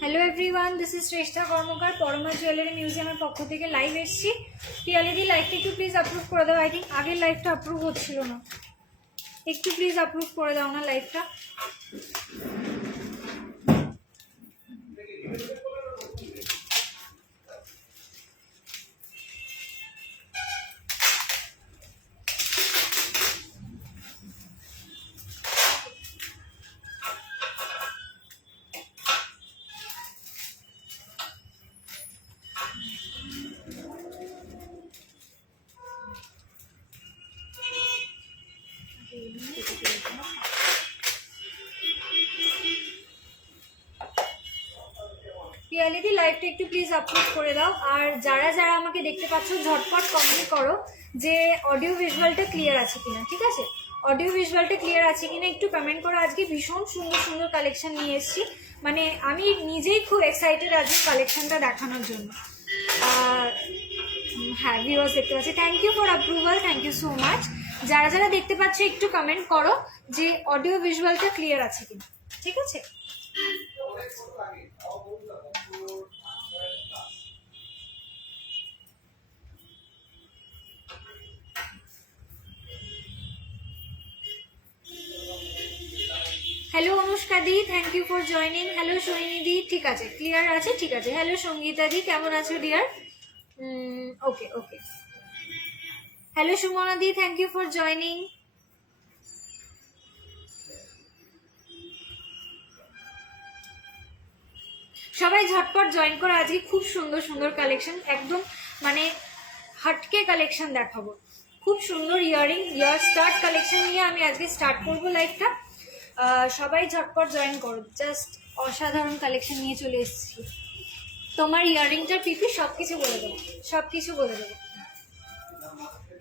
Hello everyone, this is Shreshtha Karmakar, Parama jewellery মিউজিয়ামের পক্ষ থেকে লাইভ এসেছি। পিয়ালিদি লাইভটা একটু প্লিজ অ্যাপ্রুভ করে দাও। আই থিঙ্ক আগের লাইভটা অ্যাপ্রুভ হচ্ছিল না, একটু প্লিজ অ্যাপ্রুভ করে দাও না লাইভটা। পিয়ালিদি লাইভটা একটু প্লিজ আপলোড করে দাও। আর যারা যারা আমাকে দেখতে পাচ্ছ ঝটপট কমেন্ট করো যে অডিও ভিজুয়ালটা ক্লিয়ার আছে কিনা। ঠিক আছে, অডিও ভিজুয়ালটা ক্লিয়ার আছে কিনা একটু কমেন্ট করো। আজকে ভীষণ সুন্দর সুন্দর কালেকশন নিয়ে এসেছি, মানে আমি নিজেই খুব এক্সাইটেড আজকে কালেকশনটা দেখানোর জন্য। হ্যাঁ, ভিউয়ার্স দেখতে পাচ্ছি, thank you for approval, thank you so much. যারা যারা দেখতে পাচ্ছ একটু কমেন্ট করো যে অডিও ভিজুয়ালটা ক্লিয়ার আছে কিনা। ঠিক আছে, হ্যালো অনুষ্কা দি, thank you for joining. Hello Sohini দি, ঠিক আছে ক্লিয়ার আছে, ঠিক আছে। হ্যালো সঙ্গীতা দি, কেমন আছো dear? Okay okay. Hello Sumana দি, থ্যাংক ইউ ফর জয়নিং। সবাই ঝটপট জয়েন করো, আজকে খুব সুন্দর সুন্দর কালেকশন, একদম মানে হটকে কালেকশন দেখাবো। খুব সুন্দর ইয়ারিং, ইয়ার স্টার্ট কালেকশন নিয়ে আমি আজকে স্টার্ট করবো লাইভটা। সবাই ঝটপট জয়েন করো, জাস্ট অসাধারণ কালেকশন নিয়ে চলে এসেছি। তোমার ইয়ারিংটার পিপি সব কিছু বলে দেবো, সব কিছু বলে দেবো।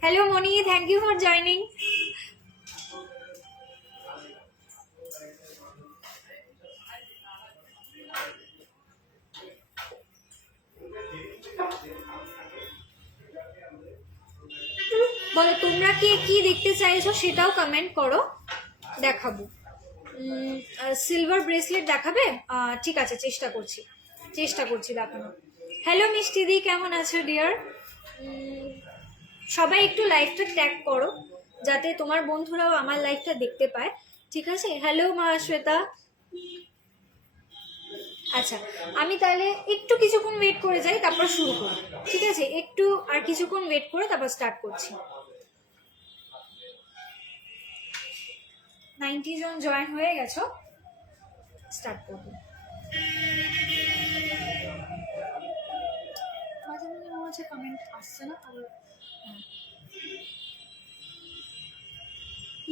Hello Moni, thank you for joining. বলো তোমরা কি দেখতে চাইছো সেটাও কমেন্ট করো, দেখাবো। সিলভার ব্রেসলেট দেখাবে? ঠিক আছে, চেষ্টা করছি দেখানো। হ্যালো মিষ্টি দি, কেমন আছো ডিয়ার? সবাই একটু লাইভটা ট্যাগ করো যাতে তোমার বন্ধুরাও আমার লাইভটা দেখতে পায়। ঠিক আছে, হ্যালো মা শ্বেতা। আচ্ছা, আমি তাহলে একটু কিছুক্ষণ ওয়েট করে যাই, তারপর শুরু করি। ঠিক আছে, একটু আর কিছুক্ষণ ওয়েট করে তারপর স্টার্ট করছি। 90 জন জয়েন হয়ে গেছো, স্টার্ট করবো। মাঝে মাঝে মনে হচ্ছে কমেন্ট আসছে না।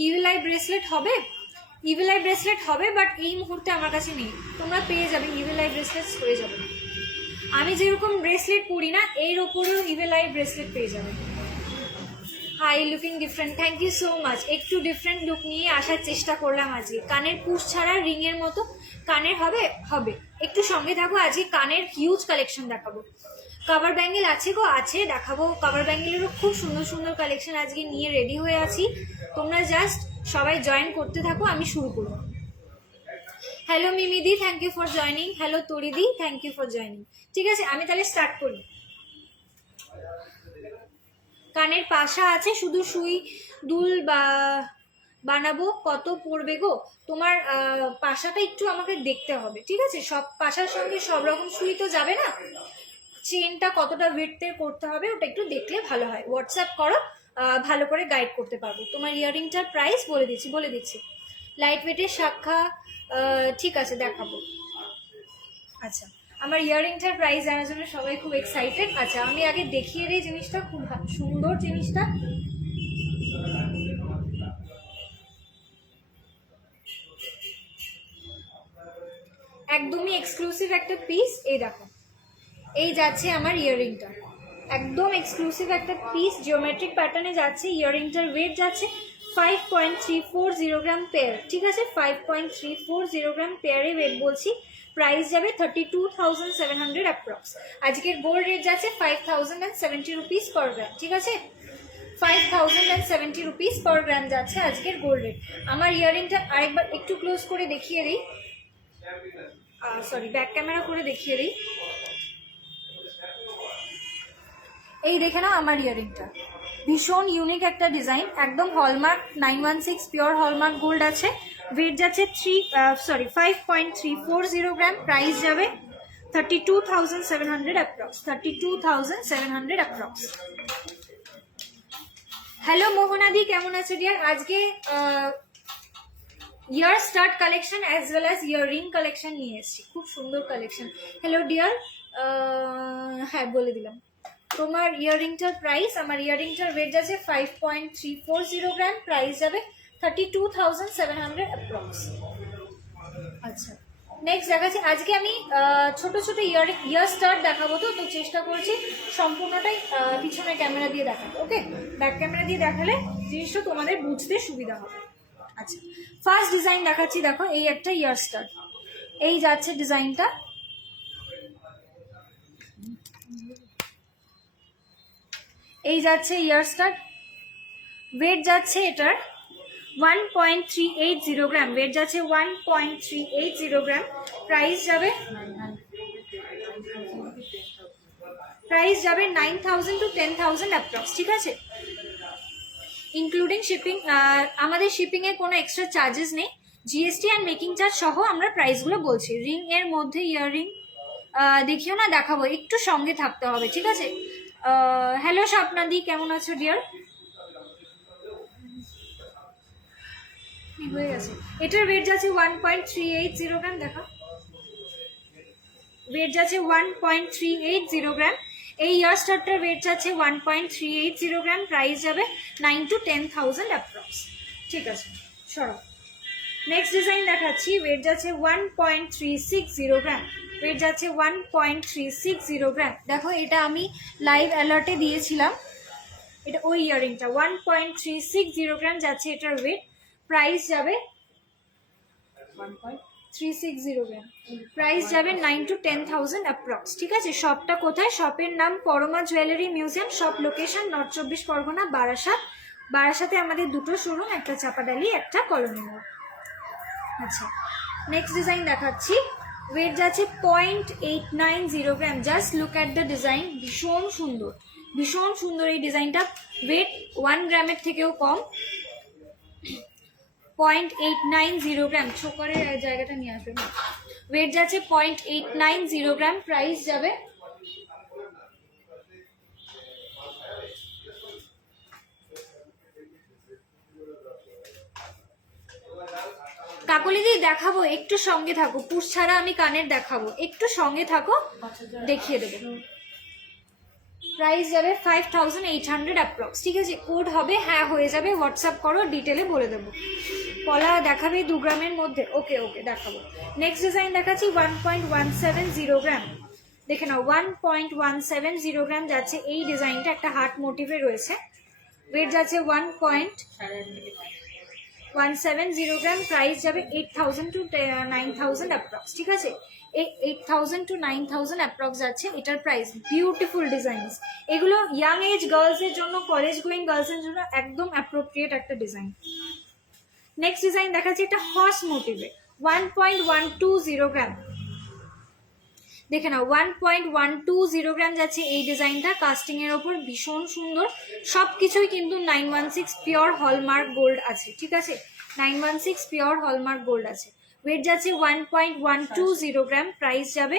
ইভিল আই ব্রেসলেট হবে? ইভিল আই ব্রেসলেট হবে, বাট এই মুহূর্তে আমার কাছে নেই। তোমরা পেয়ে যাবে, ইভিল আই ব্রেসলেট হয়ে যাবে। আমি যেরকম ব্রেসলেট পরি না, এর ওপরেও ইভিল আই ব্রেসলেট পেয়ে যাবে। Hi, looking different, thank you so much. একটু ডিফারেন্ট লুক নিয়ে আসার চেষ্টা করলাম আজকে। কানের পুশ ছাড়া রিংয়ের মতো কানের হবে। একটু সঙ্গে থাকো, আজকে কানের হিউজ কালেকশন দেখাবো। কাভার ব্যাঙ্গেল আছে গো, আছে, দেখাবো। কাভার ব্যাঙ্গেলেরও খুব সুন্দর সুন্দর কালেকশন আজকে নিয়ে রেডি হয়ে আছি। তোমরা জাস্ট সবাই জয়েন করতে থাকো, আমি শুরু করবো। হ্যালো মিমিদি, thank you for joining. Hello তরিদি, থ্যাংক ইউ ফর জয়নিং। ঠিক আছে, আমি তাহলে স্টার্ট করি। কানের পাশা আছে, শুধু সুই দুল বানাবো, কত পড়বে গো? তোমার পাশাটা একটু আমাকে দেখতে হবে। ঠিক আছে, সব পাশার সঙ্গে সব রকম সুই তো যাবে না। চেনটা কতটা উইডথের করতে হবে ওটা একটু দেখলে ভালো হয়। হোয়াটসঅ্যাপ করো, ভালো করে গাইড করতে পারবো। তোমার ইয়াররিংটার প্রাইস বলে দিচ্ছি। লাইট ওয়েটের শাখা, ঠিক আছে দেখাবো। আচ্ছা, আমার ইয়াররিংটার প্রাইস জানার জন্য সবাই খুব এক্সাইটেড। আচ্ছা, আমি আগে দেখিয়ে দিই জিনিসটা, খুব সুন্দর জিনিসটা। একদমই এক্সক্লুসিভ একটা পিস। এই দেখো, এই যাচ্ছে আমার ইয়াররিংটা, একদম এক্সক্লুসিভ একটা পিস, জিওমেট্রিক প্যাটার্নে যাচ্ছে। ইয়াররিংটার ওয়েট যাচ্ছে 5.340 গ্রাম পেয়ার। ঠিক আছে, 5.340 গ্রাম পেয়ারে ওয়েট বলছি। প্রাইস যাবে 32,700 অ্যাপ্রক্স। আজকের গোল্ড রেট যাচ্ছে 5,070 রুপিস পার গ্রাম। ঠিক আছে, 5070 রুপিস পার গ্রাম যাচ্ছে আজকের গোল্ড রেট। আমার ইয়াররিংটা আরেকবার একটু ক্লোজ করে দেখিয়ে দিই, সরি ব্যাক ক্যামেরা করে দেখিয়ে দিই। এই দেখে নাও আমার ইয়াররিংটা, ভীষণ ইউনিক একটা ডিজাইন, একদম হলমার্ক 916 পিওর হলমার্ক গোল্ড আছে। ওয়েট যাচ্ছে 5.340 গ্রাম, প্রাইস যাবে 32,700 অ্যাপ্রক্স, 32,700 অ্যাপ্রক্স। হ্যালো মোহনাদি, কেমন আছে ডিয়ার? আজকে ear stud collection as well as earring collection নিয়ে এসেছি, খুব সুন্দর কালেকশন। হ্যালো ডিয়ার, হ্যাঁ বলে দিলাম তোমার ইয়াররিংটার প্রাইস। আমার ইয়াররিংটার ওয়েট যাচ্ছে 5.340 গ্রাম, প্রাইস যাবে 32,700 অ্যাপ্রক্স। আচ্ছা, নেক্সট দেখাচ্ছি। আজকে আমি ছোট ছোট ইয়ার স্টার্ট দেখাবো, তো চেষ্টা করছি সম্পূর্ণটাই পিছনের ক্যামেরা দিয়ে দেখাবো। ওকে, ব্যাক ক্যামেরা দিয়ে দেখালে জিনিসটা তোমাদের বুঝতে সুবিধা হবে। আচ্ছা, ফার্স্ট ডিজাইন দেখাচ্ছি, দেখো এই একটা ইয়ার স্টার্ট, এই যাচ্ছে ডিজাইনটা, এই যাচ্ছে ইয়ার স্টার্ট। ওয়েট যাচ্ছে এটার 1.380 গ্রাম, ওয়েট যাচ্ছে 1.380 গ্রাম, প্রাইস যাবে 9,000 to 10,000 অ্যাপ্রক্স, ঠিক আছে, ইনক্লুডিং শিপিং। আমাদের শিপিং এর কোনো এক্সট্রা চার্জেস নেই, জিএসটি অ্যান্ড মেকিং চার্জ সহ আমরা প্রাইসগুলো বলছি। রিং এর মধ্যে ইয়াররিং দেখিও না, দেখাবো, একটু সঙ্গে থাকতে হবে, ঠিক আছে। হ্যালো স্বপ্নাদি, কেমন আছো ডিয়ার? হয়ে গেছে। এটার ওয়েট যাচ্ছে 1.380 গ্রাম, দেখা ওয়েট যাচ্ছে 1.380 গ্রাম। এই ইয়ার স্টার্টার ওয়েট যাচ্ছে 1.380 গ্রাম, প্রাইস যাবে 9 to 10,000 অ্যাপ্রক্স, ঠিক আছে। সরো, নেক্সট ডিজাইন দেখাচ্ছি। ওয়েট যাচ্ছে 1.360 গ্রাম, ওয়েট যাচ্ছে 1.360 গ্রাম। দেখো এটা আমি লাইভ অ্যালার্টে দিয়েছিলাম, এটা ওই ইয়াররিংটা 1.360 গ্রাম যাচ্ছে এটার ওয়েট, প্রাইস যাবে 1.360 গ্রাম, প্রাইস যাবে 9 to 10,000 অ্যাপ্রক্স, ঠিক আছে। শপটা কোথায়? শপের নাম Parama jewellery museum, shop location north 24 Parganas, Barasat. বারাসাতে আমাদের দুটো শোরুম, একটা চাপাডালি, একটা কলোনি মোড়। আচ্ছা, নেক্সট ডিজাইন দেখাচ্ছি। ওয়েট যাচ্ছে 0.890 gram, just look at the design, ভীষণ সুন্দর, ভীষণ সুন্দর এই ডিজাইনটা। ওয়েট 1 গ্রামের থেকেও কম, 0.890 গ্রাম, ছোকরের জায়গাটা নিয়ে আসবে। ওয়েট যাচ্ছে 0.890 গ্রাম, প্রাইস যাবে কাকলিদি দেখাবো, একটু সঙ্গে থাকো, পুষ ছাড়া আমি কানের দেখাবো, একটু সঙ্গে থাকো, দেখিয়ে দেবো। প্রাইস যাবে 5,800 অ্যাপ্রক্স, ঠিক আছে। কোড হবে, হ্যাঁ হয়ে যাবে, হোয়াটসঅ্যাপ করো, ডিটেলে বলে দেবো। পলা দেখাবে 2 গ্রামের মধ্যে, ওকে ওকে দেখাবো। নেক্সট ডিজাইন দেখাচ্ছি 1.170 গ্রাম, দেখে নাও 1.170 গ্রাম যাচ্ছে এই ডিজাইনটা, একটা হার্ট মোটিভে রয়েছে। ওয়েট যাচ্ছে 1.170 গ্রাম, প্রাইস যাবে 8,000 to 9,000 অ্যাপ্রক্স, ঠিক আছে। এই 8,000 to 9,000 অ্যাপ্রক্স যাচ্ছে এটার প্রাইস। বিউটিফুল ডিজাইনস, এগুলো ইয়াং এজ গার্লসের জন্য, কলেজ গোয়িং গার্লসের জন্য একদম অ্যাপ্রোপ্রিয়েট একটা ডিজাইন। নেক্সট ডিজাইন দেখাচ্ছি, এটা হর্স মোটিভে 1.120 গ্রাম, দেখে নাও 1.120 গ্রাম যাচ্ছে এই ডিজাইনটা, কাস্টিং এর ওপর, ভীষণ সুন্দর। সবকিছুই কিন্তু 916 পিওর হলমার্ক গোল্ড আছে, ঠিক আছে, 916 পিওর হলমার্ক গোল্ড আছে। ওয়েট যাচ্ছে 1.120 গ্রাম, প্রাইস যাবে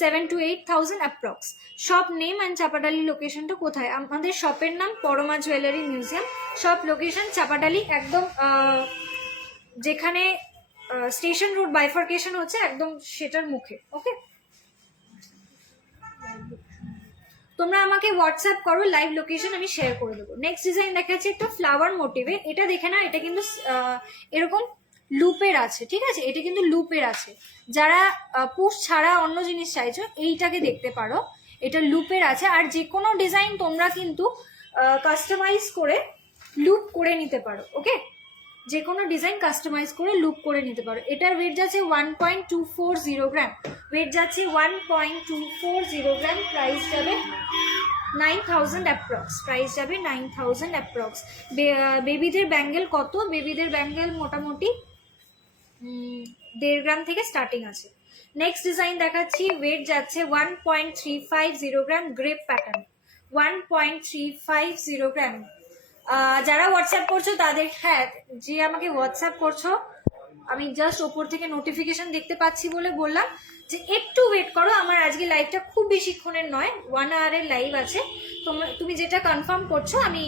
7 to 8,000 approx. Shop name and Chapadali লোকেশনটা কোথায়? আমাদের শপের নাম Parama jewellery museum, shop location Chapadali, একদম যেখানে স্টেশন রোড বাইফার্কেশন হচ্ছে একদম সেটার মুখে। ওকে, তোমরা আমাকে হোয়াটসঅ্যাপ করো, লাইভ লোকেশন আমি শেয়ার করে দেবো। নেক্সট ডিজাইন দেখাচ্ছি একটা ফ্লাওয়ার মোটিভে, এটা দেখে না, এটা কিন্তু এরকম লুপের আছে, ঠিক আছে, এটা কিন্তু লুপের আছে। যারা পুশ ছাড়া অন্য জিনিস চাইছো এইটাকে দেখতে পারো, এটা লুপের আছে। আর যে কোনো ডিজাইন তোমরা কিন্তু কাস্টমাইজ করে লুপ করে নিতে পারো, ওকে, যে কোনো ডিজাইন কাস্টমাইজ করে লুপ করে নিতে পারো। এটার ওয়েট যাচ্ছে 1.240 গ্রাম, ওয়েট যাচ্ছে 1.240 গ্রাম, প্রাইস যাবে 9,000 অ্যাপ্রক্স, প্রাইস যাবে 9,000 অ্যাপ্রক্স। বেবিদের ব্যাঙ্গেল কত? বেবিদের ব্যাঙ্গেল মোটামুটি 1.5 গ্রাম থেকে স্টার্টিং আছে। নেক্সট ডিজাইন দেখাচ্ছি, ওয়েট যাচ্ছে 1.350 গ্রাম, গ্রেপ প্যাটার্ন 1.350 গ্রাম। যারা হোয়াটসঅ্যাপ করছো তাদের, হ্যাঁ যে আমাকে হোয়াটসঅ্যাপ করছো আমি জাস্ট ওপর থেকে নোটিফিকেশন দেখতে পাচ্ছি বলে বললাম যে একটু ওয়েট করো, আমার আজকে লাইভটা খুব বেশিক্ষণের নয়, 1 আওয়ারের লাইভ আছে। তুমি যেটা কনফার্ম করছো আমি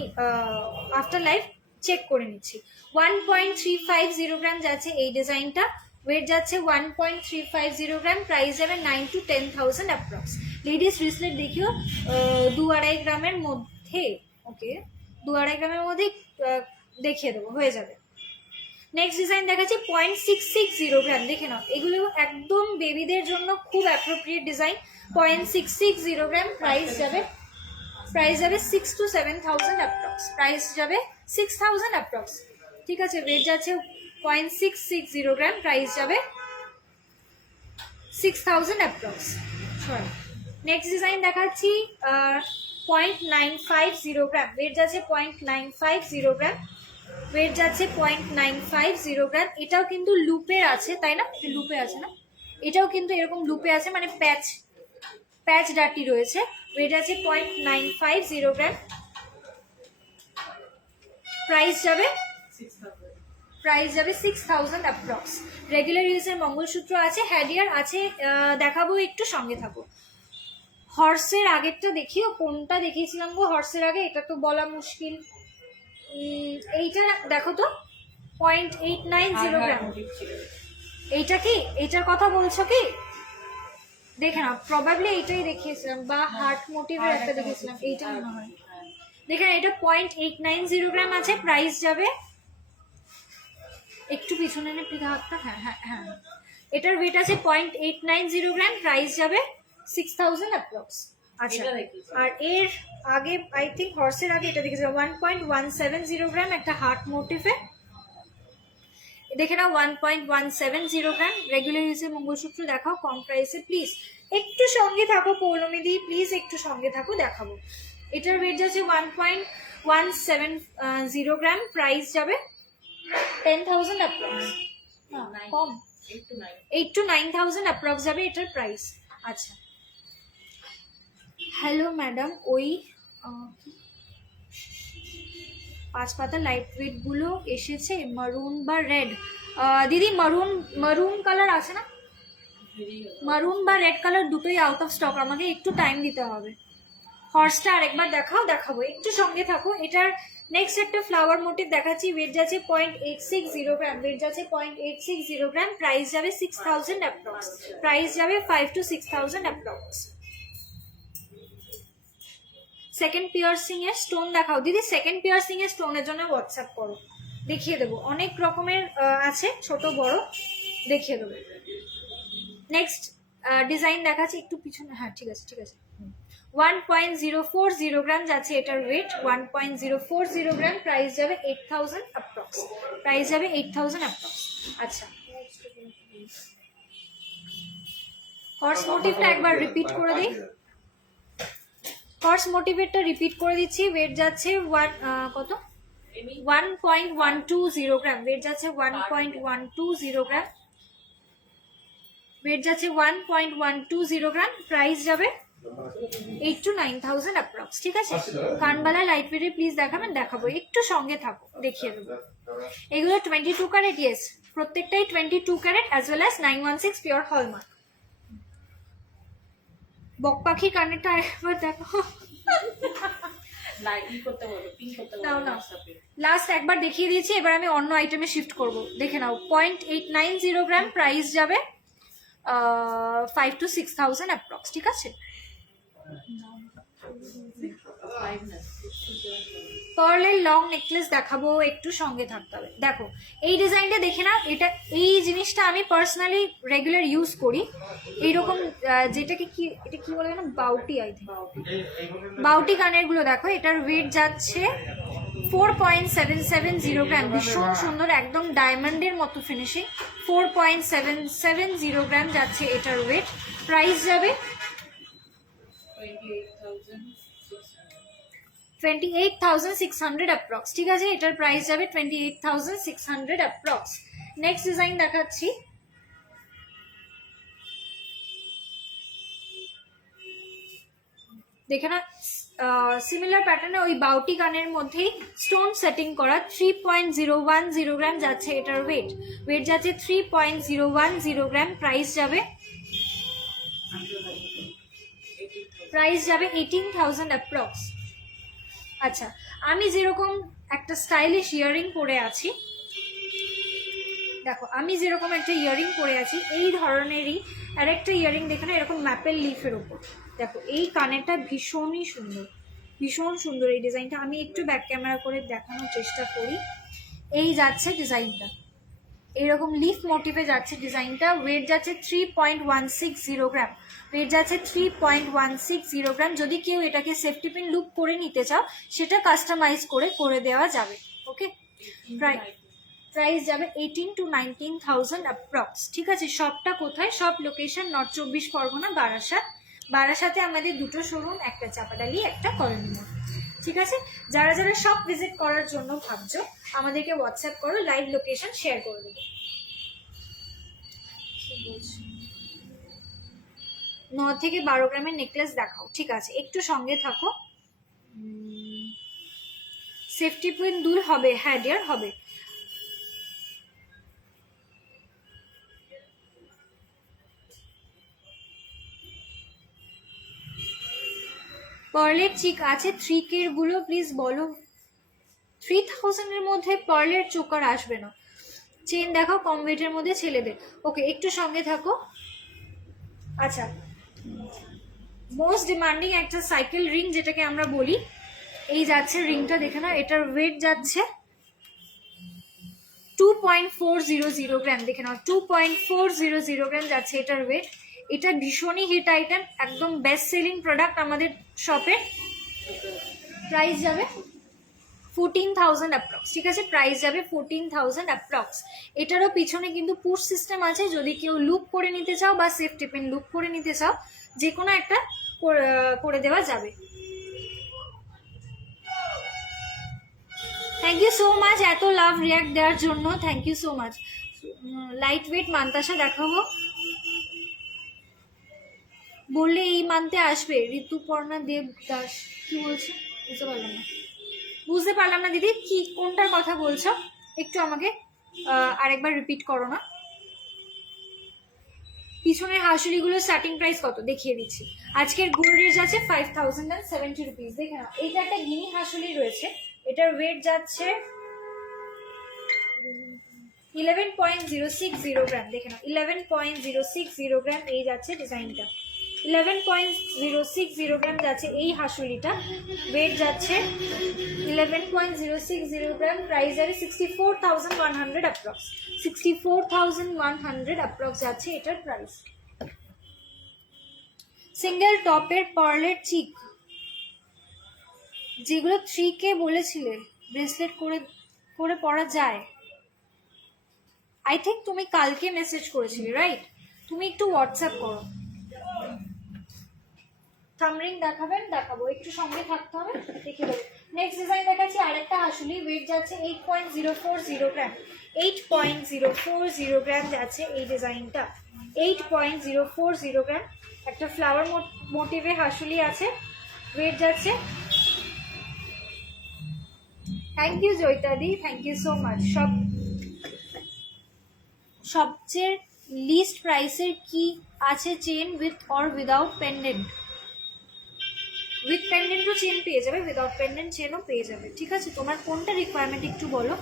আফটার লাইভ চেক করে নিচ্ছি। 1.350 গ্রাম যাচ্ছে এই ডিজাইনটা, ওয়েট যাচ্ছে 1.350 গ্রাম, প্রাইস যাবে 9 to 10,000 অ্যাপ্রক্স। লেডিস ব্রেসলেট দেখিও 2-2.5 গ্রামের মধ্যে, ওকে 2-2.5 গ্রামের মধ্যে দেখিয়ে দেবো, হয়ে যাবে। নেক্সট ডিজাইন দেখাচ্ছি 0.660 গ্রাম, দেখে নাও এগুলো একদম বেবিদের জন্য খুব অ্যাপ্রোপ্রিয়েট ডিজাইন। 0.660 গ্রাম, প্রাইস যাবে 6 to 7,000 অ্যাপ্রক্স, প্রাইস যাবে 6,000 অ্যাপ্রক্স, ঠিক আছে। ওয়েট যাচ্ছে 0.660 গ্রাম, প্রাইস যাবে 6,000 অ্যাপ্রক্স। নেক্সট ডিজাইন দেখাচ্ছি 0.950 গ্রাম, ওয়েট যাচ্ছে 0.950 গ্রাম, ওয়েট যাচ্ছে 0.950 গ্রাম। এটাও কিন্তু লুপের আছে, তাই না? লুপে আছে না? এটাও কিন্তু এরকম লুপে আছে, মানে প্যাচ ডাটি রয়েছে। ওয়েট আছে 0.950 গ্রাম, প্রাইস যাবে 6,000 অ্যাপ্রক্স। রেগুলার ইউজের মঙ্গলসূত্র আছে, হ্যাডিয়ার আছে, দেখাবো একটু সঙ্গে থাকো। হর্সের আগেরটা দেখিও, কোনটা দেখিয়েছিলাম গো হর্সের আগে, এটা তো বলা মুশকিল। এইটা দেখো তো 0.890 গ্রাম, এইটা কি? এইটার কথা বলছো কি? দেখে না, প্রবাবলি এইটাই দেখিয়েছিলাম, বা হার্ট মোটিভের একটা দেখিয়েছিলাম, এইটা মনে হয়। দেখেন এটা 0.890 গ্রাম আছে, প্রাইস যাবে একটু পিছনে এনে পিঠা হাতটা, হ্যাঁ এটার ওয়েট আছে 0.890 গ্রাম, প্রাইস যাবে 6,000 অ্যাপ্রক্স। আচ্ছা, আর এর আগে আই থিঙ্ক হর্সের আগে এটা দেখেছিলাম 1.170 গ্রাম, একটা হার্ট মোটিভে, দেখে নাও 1.170 গ্রাম। রেগুলার ইউজের মঙ্গলসূত্র দেখাও কম প্রাইসে, প্লিজ একটু সঙ্গে থাকো পৌলমী দি, প্লিজ একটু সঙ্গে থাকো, দেখাবো। এটার ওয়েট যাচ্ছে 1.170 গ্রাম, প্রাইস যাবে 10,000 অ্যাপ্রক্স, কম 8 to 9,000 অ্যাপ্রক্স যাবে এটার প্রাইস। আচ্ছা, হ্যালো ম্যাডাম, ওই 5 পাতা লাইট ওয়েট গুলো এসেছে, মারুন বা রেড। দিদি মারুন কালার আছে না? মারুন বা রেড কালার দুটোই আউট অফ স্টক, আমাকে একটু টাইম দিতে হবে। হর্সটা আরেকবার দেখাবো, একটু সঙ্গে থাকো। এটার নেক্সট একটা ফ্লাওয়ার মোটিভ দেখাচ্ছি, ওয়েট যাচ্ছে 0.860 গ্রাম, ওয়েট যাচ্ছে 0.860 গ্রাম, প্রাইস যাবে 6,000 অ্যাপ্রক্স, প্রাইস যাবে 5 to 6,000 অ্যাপ্রক্স। সেকেন্ড পিয়ার্সিং এর স্টোন দেখাও দিদি, সেকেন্ড পিয়ার্সিং এর স্টোনের জন্য হোয়াটসঅ্যাপ করো, দেখিয়ে দেবো। অনেক রকমের আছে, ছোট বড়, দেখিয়ে দেবো। নেক্সট ডিজাইন দেখাচ্ছি, একটু পিছনে, হ্যাঁ ঠিক আছে 1.040 গ্রাম যাচ্ছে এটার ওয়েট, 1.040 গ্রাম, প্রাইস যাবে 8,000 অ্যাপ্রক্স, প্রাইস যাবে 8,000 অ্যাপ্রক্স। আচ্ছা, হর্স মোটিভটা একবার রিপিট করে দিই, হর্স মোটিভেটটা রিপিট করে দিচ্ছি। ওয়েট যাচ্ছে 1.120 গ্রাম, ওয়েট যাচ্ছে 1.120 গ্রাম, ওয়েট যাচ্ছে 1.120 গ্রাম, প্রাইস যাবে 8 to 9,000 অ্যাপ্রক্স, ঠিক আছে। কানবালা লাইট ওয়েটে প্লিজ দেখাবো, একটু সঙ্গে থাকো, দেখিয়ে দেবো। এগুলো 22 ক্যারেট, ইয়েস প্রত্যেকটাই 22 carat as well as 916 pure hallmark. বক পাখি কানেরটা আরেকবার দেখো, লাস্ট একবার দেখিয়ে দিয়েছি, এবার আমি অন্য আইটেমে শিফট করব, দেখে নাও। 0.890 গ্রাম, প্রাইস যাবে 5 to 6,000 অ্যাপ্রক্স, ঠিক আছে। পার্লের লং নেকলেস দেখাবো, একটু সঙ্গে থাকতে হবে। দেখো এই ডিজাইনটা দেখে না, এই জিনিসটা আমি পার্সোনালি রেগুলার ইউজ করি। এইরকম যেটাকে এটা কি বলে না, বাউটি, আই থিঙ্ক বাউটি কানের গুলো দেখো, এটার ওয়েট যাচ্ছে 4.770 গ্রাম, ভীষণ সুন্দর, একদম ডায়মন্ডের মতো ফিনিশিং। 4.770 গ্রাম যাচ্ছে এটার ওয়েট, প্রাইস যাবে 28,600 অ্যাপ্রক্স, ঠিক আছে? এটার প্রাইস যাবে 28,600 অ্যাপ্রক্স। নেক্সট ডিজাইন দেখাচ্ছি। দেখে না, সিমিলার প্যাটার্নে ওই বাউটি কানের মধ্যেই স্টোন সেটিং করা, 3.010 গ্রাম যাচ্ছে এটার ওয়েট। ওয়েট যাচ্ছে 3.010 গ্রাম। প্রাইস যাবে 18,000 অ্যাপ্রক্স। আচ্ছা, আমি যেরকম একটা স্টাইলিশ ইয়ারিং পরে আছি, দেখো আমি যেরকম একটা ইয়ারিং পরে আছি এই ধরনেরই আরেকটা ইয়ারিং দেখে না, এরকম ম্যাপেল লিফের উপর। দেখো এই কানেরটা ভীষণই সুন্দর, ভীষণ সুন্দর এই ডিজাইনটা। আমি একটু ব্যাক ক্যামেরা করে দেখানোর চেষ্টা করি। এই যাচ্ছে ডিজাইনটা, এরকম লিফ মোটিভে যাচ্ছে ডিজাইনটা। ওয়েট যাচ্ছে 3.160 গ্রাম। ওয়েট যাচ্ছে 3.160 গ্রাম। যদি কেউ এটাকে সেফটি পিন লুক করে নিতে চাও সেটা কাস্টমাইজ করে দেওয়া যাবে। ওকে, প্রাইস যাবে 18 to 19,000 অ্যাপ্রক্স। ঠিক আছে, সবটা কোথায়? সব লোকেশন নর্থ 24 পরগনা, বারাসাত। বারাসাতে আমাদের দুটো শোরুম, একটা চাপাডালি, একটা কলোনি মোড়। ঠিক আছে, যারা যারা সব ভিজিট করার জন্য ভাবছো আমাদেরকে হোয়াটসঅ্যাপ করো, লাইভ লোকেশন শেয়ার করে দেবো। 9 থেকে 12 গ্রামের নেকলেস দেখাও। ঠিক আছে, একটু সঙ্গে থাকো। সেফটি পিন দূর হবে? হ্যাঁ ডিয়ার, হবে। পার্লের চিক আছে 3K গুলো প্লিজ বলো। 3000 এর মধ্যে পার্লের চোকার আসবে না। চেন দেখাও কম ওয়েটের মধ্যে ছেলেদের। ওকে, একটু সঙ্গে থাকো। আচ্ছা, মোস্ট ডিমান্ডিং একটা সাইকেল রিং যেটাকে আমরা বলি, এই যাচ্ছে রিংটা, দেখে না। এটার ওয়েট যাচ্ছে 2.400 গ্রাম। দেখে নাও, 2.400 গ্রাম যাচ্ছে এটার ওয়েট। এটা ভীষণই হিট আইটেম, একদম বেস্ট সেলিং প্রোডাক্ট আমাদের শপে। প্রাইস যাবে 14,000 অ্যাপ্রক্স। ঠিক আছে, প্রাইস যাবে 14,000 অ্যাপ্রক্স। এটারও পিছনে কিন্তু পুশ সিস্টেম আছে, যদি কেউ লুক করে নিতে চাও বা সেফটি পিন লুক করে নিতে চাও, যে কোনো একটা করে দেওয়া যাবে। থ্যাংক ইউ সো মাচ এত লাভ রিয়াক্ট দেওয়ার জন্য, thank you so much. Light weight মান্তাসা দেখাবো বললে এই মানতে আসবে। ঋতুপর্ণা দেব দাস কি বলছে বুঝতে পারলাম না দিদি, কি কোনটার কথা বলছো? একটু আমাকে আরেকবার রিপিট করো না। পিছনের হাঁসুলিগুলো স্টার্টিং প্রাইস কত দেখিয়ে দিচ্ছি। আজকের গুলো রেট যাচ্ছে 5,070 রুপিস। দেখে না, এইটা একটা গিনি হাঁসুলি রয়েছে, এটার ওয়েট যাচ্ছে 11.060 গ্রাম। দেখে না, 11.060 গ্রাম এই যাচ্ছে ডিজাইনটা। 11.060 গ্রাম যাচ্ছে এই হাঁসুলিটা। ওয়েট যাচ্ছে 11.060 গ্রাম। প্রাইস যাবে 64,100 অ্যাপ্রক্স। 64,100 অ্যাপ্রক্স যাচ্ছে এটার প্রাইস। সিঙ্গেল টপের পার্লের চিক যেগুলো 3K বলেছিলে, ব্রেসলেট করে পরা যায়। আই থিঙ্ক তুমি কালকে মেসেজ করেছিলে, রাইট? তুমি একটু হোয়াটসঅ্যাপ করো। থামরিং দেখাবেন? দেখাবো, একটু সঙ্গে থাকতে হবে, দেখে দেবো। নেক্সট ডিজাইন দেখাচ্ছি আরেকটা হাসুলি। ওয়েট যাচ্ছে 8.040 গ্রাম। 8.040 গ্রাম যাচ্ছে এই ডিজাইনটা। 8.040 গ্রাম। একটা ফ্লাওয়ার মোটিভে হাসুলি আছে। ওয়েট যাচ্ছে, থ্যাংক ইউ জয়িতাদি, থ্যাংক ইউ সো মাচ। সবচেয়ে লিস্ট প্রাইসের কি আছে chain with or without pendant? With পেন্ডেন্টও চেন পেয়ে যাবে, উইদাউট পেন্ডেন্ট চেনও পেয়ে যাবে। ঠিক আছে, তোমার কোনটা রিকোয়ারমেন্ট একটু বলো।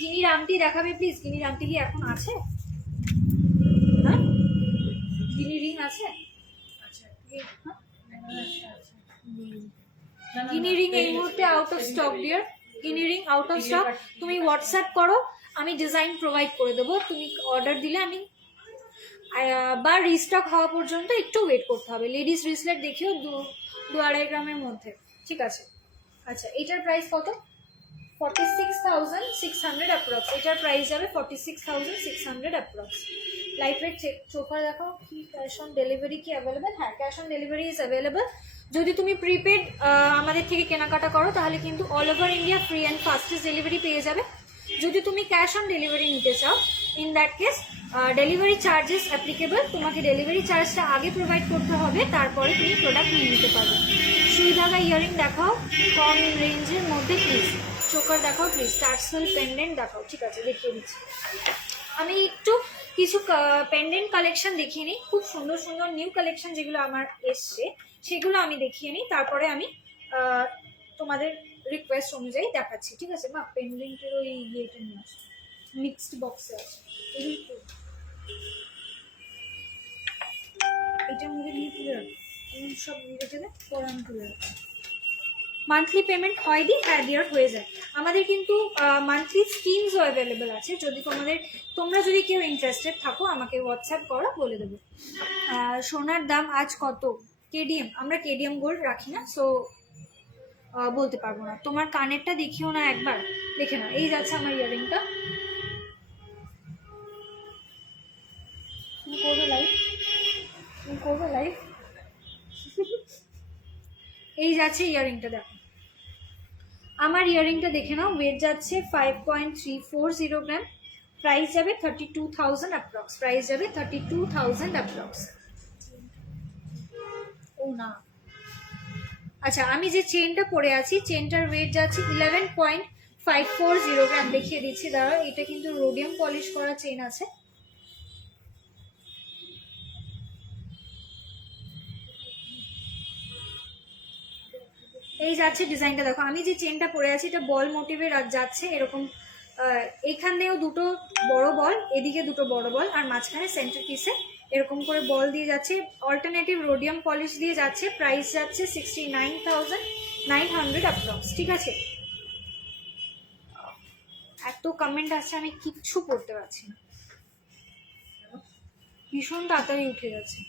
গিনির আংটি দেখাবে প্লিজ। গিনির আংটি কি এখন আছে? হ্যাঁ, গিনি রিং আছে? গিনি রিং এই মুহূর্তে out of stock dear. Guinea ring out of stock. তুমি হোয়াটসঅ্যাপ করো, আমি ডিজাইন প্রোভাইড করে দেবো। তুমি অর্ডার দিলে আমি বা রিস্টক হওয়া পর্যন্ত একটু ওয়েট করতে হবে। লেডিস ব্রেসলেট দেখিও 2-2.5 গ্রামের মধ্যে। ঠিক আছে, আচ্ছা এটার প্রাইস কত? 46,600 অ্যাপ্রক্স। এটার প্রাইস যাবে 46,600 অ্যাপ্রক্স। লাইট ওয়েট চোখা দেখাও। কি ক্যাশ অন ডেলিভারি কি অ্যাভেলেবেল? হ্যাঁ, cash on delivery is available. যদি তুমি প্রিপেড আমাদের থেকে কেনাকাটা করো তাহলে কিন্তু all over India free and fastest delivery পেয়ে যাবে। যদি তুমি ক্যাশ অন ডেলিভারি নিতে চাও, in that case delivery charges applicable, তোমাকে ডেলিভারি চার্জটা আগে প্রোভাইড করতে হবে, তারপরে তুমি প্রোডাক্ট নিয়ে নিতে পারবে। সুই লাগা ইয়ারিং দেখাও কম রেঞ্জের মধ্যে প্লিজ, চোকার দেখাও প্লিজ, টার্সেল পেন্ডেন্ট দেখাও। ঠিক আছে, দেখিয়ে দিচ্ছি। আমি একটু কিছু পেন্ডেন্ট কালেকশন দেখিয়ে নিই, খুব সুন্দর সুন্দর নিউ কালেকশন যেগুলো আমার এসছে সেগুলো আমি দেখিয়ে নিই, তারপরে আমি তোমাদের রিকোয়েস্ট অনুযায়ী দেখাচ্ছি। ঠিক আছে মা, পেন্ডেন্টের ওই ইয়েটা নিয়ে আসো, মিক্সড বক্সে আছে, এটার মধ্যে নিয়ে তুলে রাখো, সব রেখে দেয়, পরে আমি তুলে রাখছি। মান্থলি পেমেন্ট হয় দি? হ্যাঁ ডিয়ার, হয়ে যায়। আমাদের কিন্তু মান্থলি স্কিমসও অ্যাভেলেবেল আছে। যদি তোমরা যদি কেউ ইন্টারেস্টেড থাকো আমাকে হোয়াটসঅ্যাপ করো, বলে দেবো। সোনার দাম আজ কত? কেডিএম, আমরা কেডিএম গোল্ড রাখি না, সো বলতে পারবো না। তোমার কানেরটা দেখিও না, একবার দেখে নাও। এই যাচ্ছে আমার ইয়ারিংটা, তুমি করবে লাইভ, তুমি করবে লাইভ। এই যাচ্ছে ইয়ারিংটা, দেখো আমার ইয়ারিংটা দেখে নাও। ওয়েট যাচ্ছে 5.340 গ্রাম, প্রাইস যাবে 32,000 অ্যাপ্রক্স, প্রাইস যাবে 32,000 অ্যাপ্রক্স। ও না, আচ্ছা আমি যে চেনটা পরে আছি চেনটার ওয়েট যাচ্ছে 11.540 গ্রাম, দেখিয়ে দিচ্ছি দাঁড়া। এটা কিন্তু রোডিয়াম পলিশ করা চেন আছে। এই যাচ্ছে ডিজাইনটা, দেখো আমি যে চেনটা পরে আছি এটা বল মোটিভের যাচ্ছে এরকম, এখানেও দুটো বড় বল, এদিকে দুটো বড় বল, আর মাঝখানে সেন্টার পিসে এরকম করে বল দিয়ে যাচ্ছে। অল্টারনেটিভ রোডিয়াম পলিশ দিয়ে যাচ্ছে, প্রাইস যাচ্ছে 69,900 অ্যাপ্রক্স। ঠিক আছে, এত কমেন্ট আসছে আমি কিচ্ছু পড়তে পারছি না, ভীষণ তাড়াতাড়ি উঠে যাচ্ছে।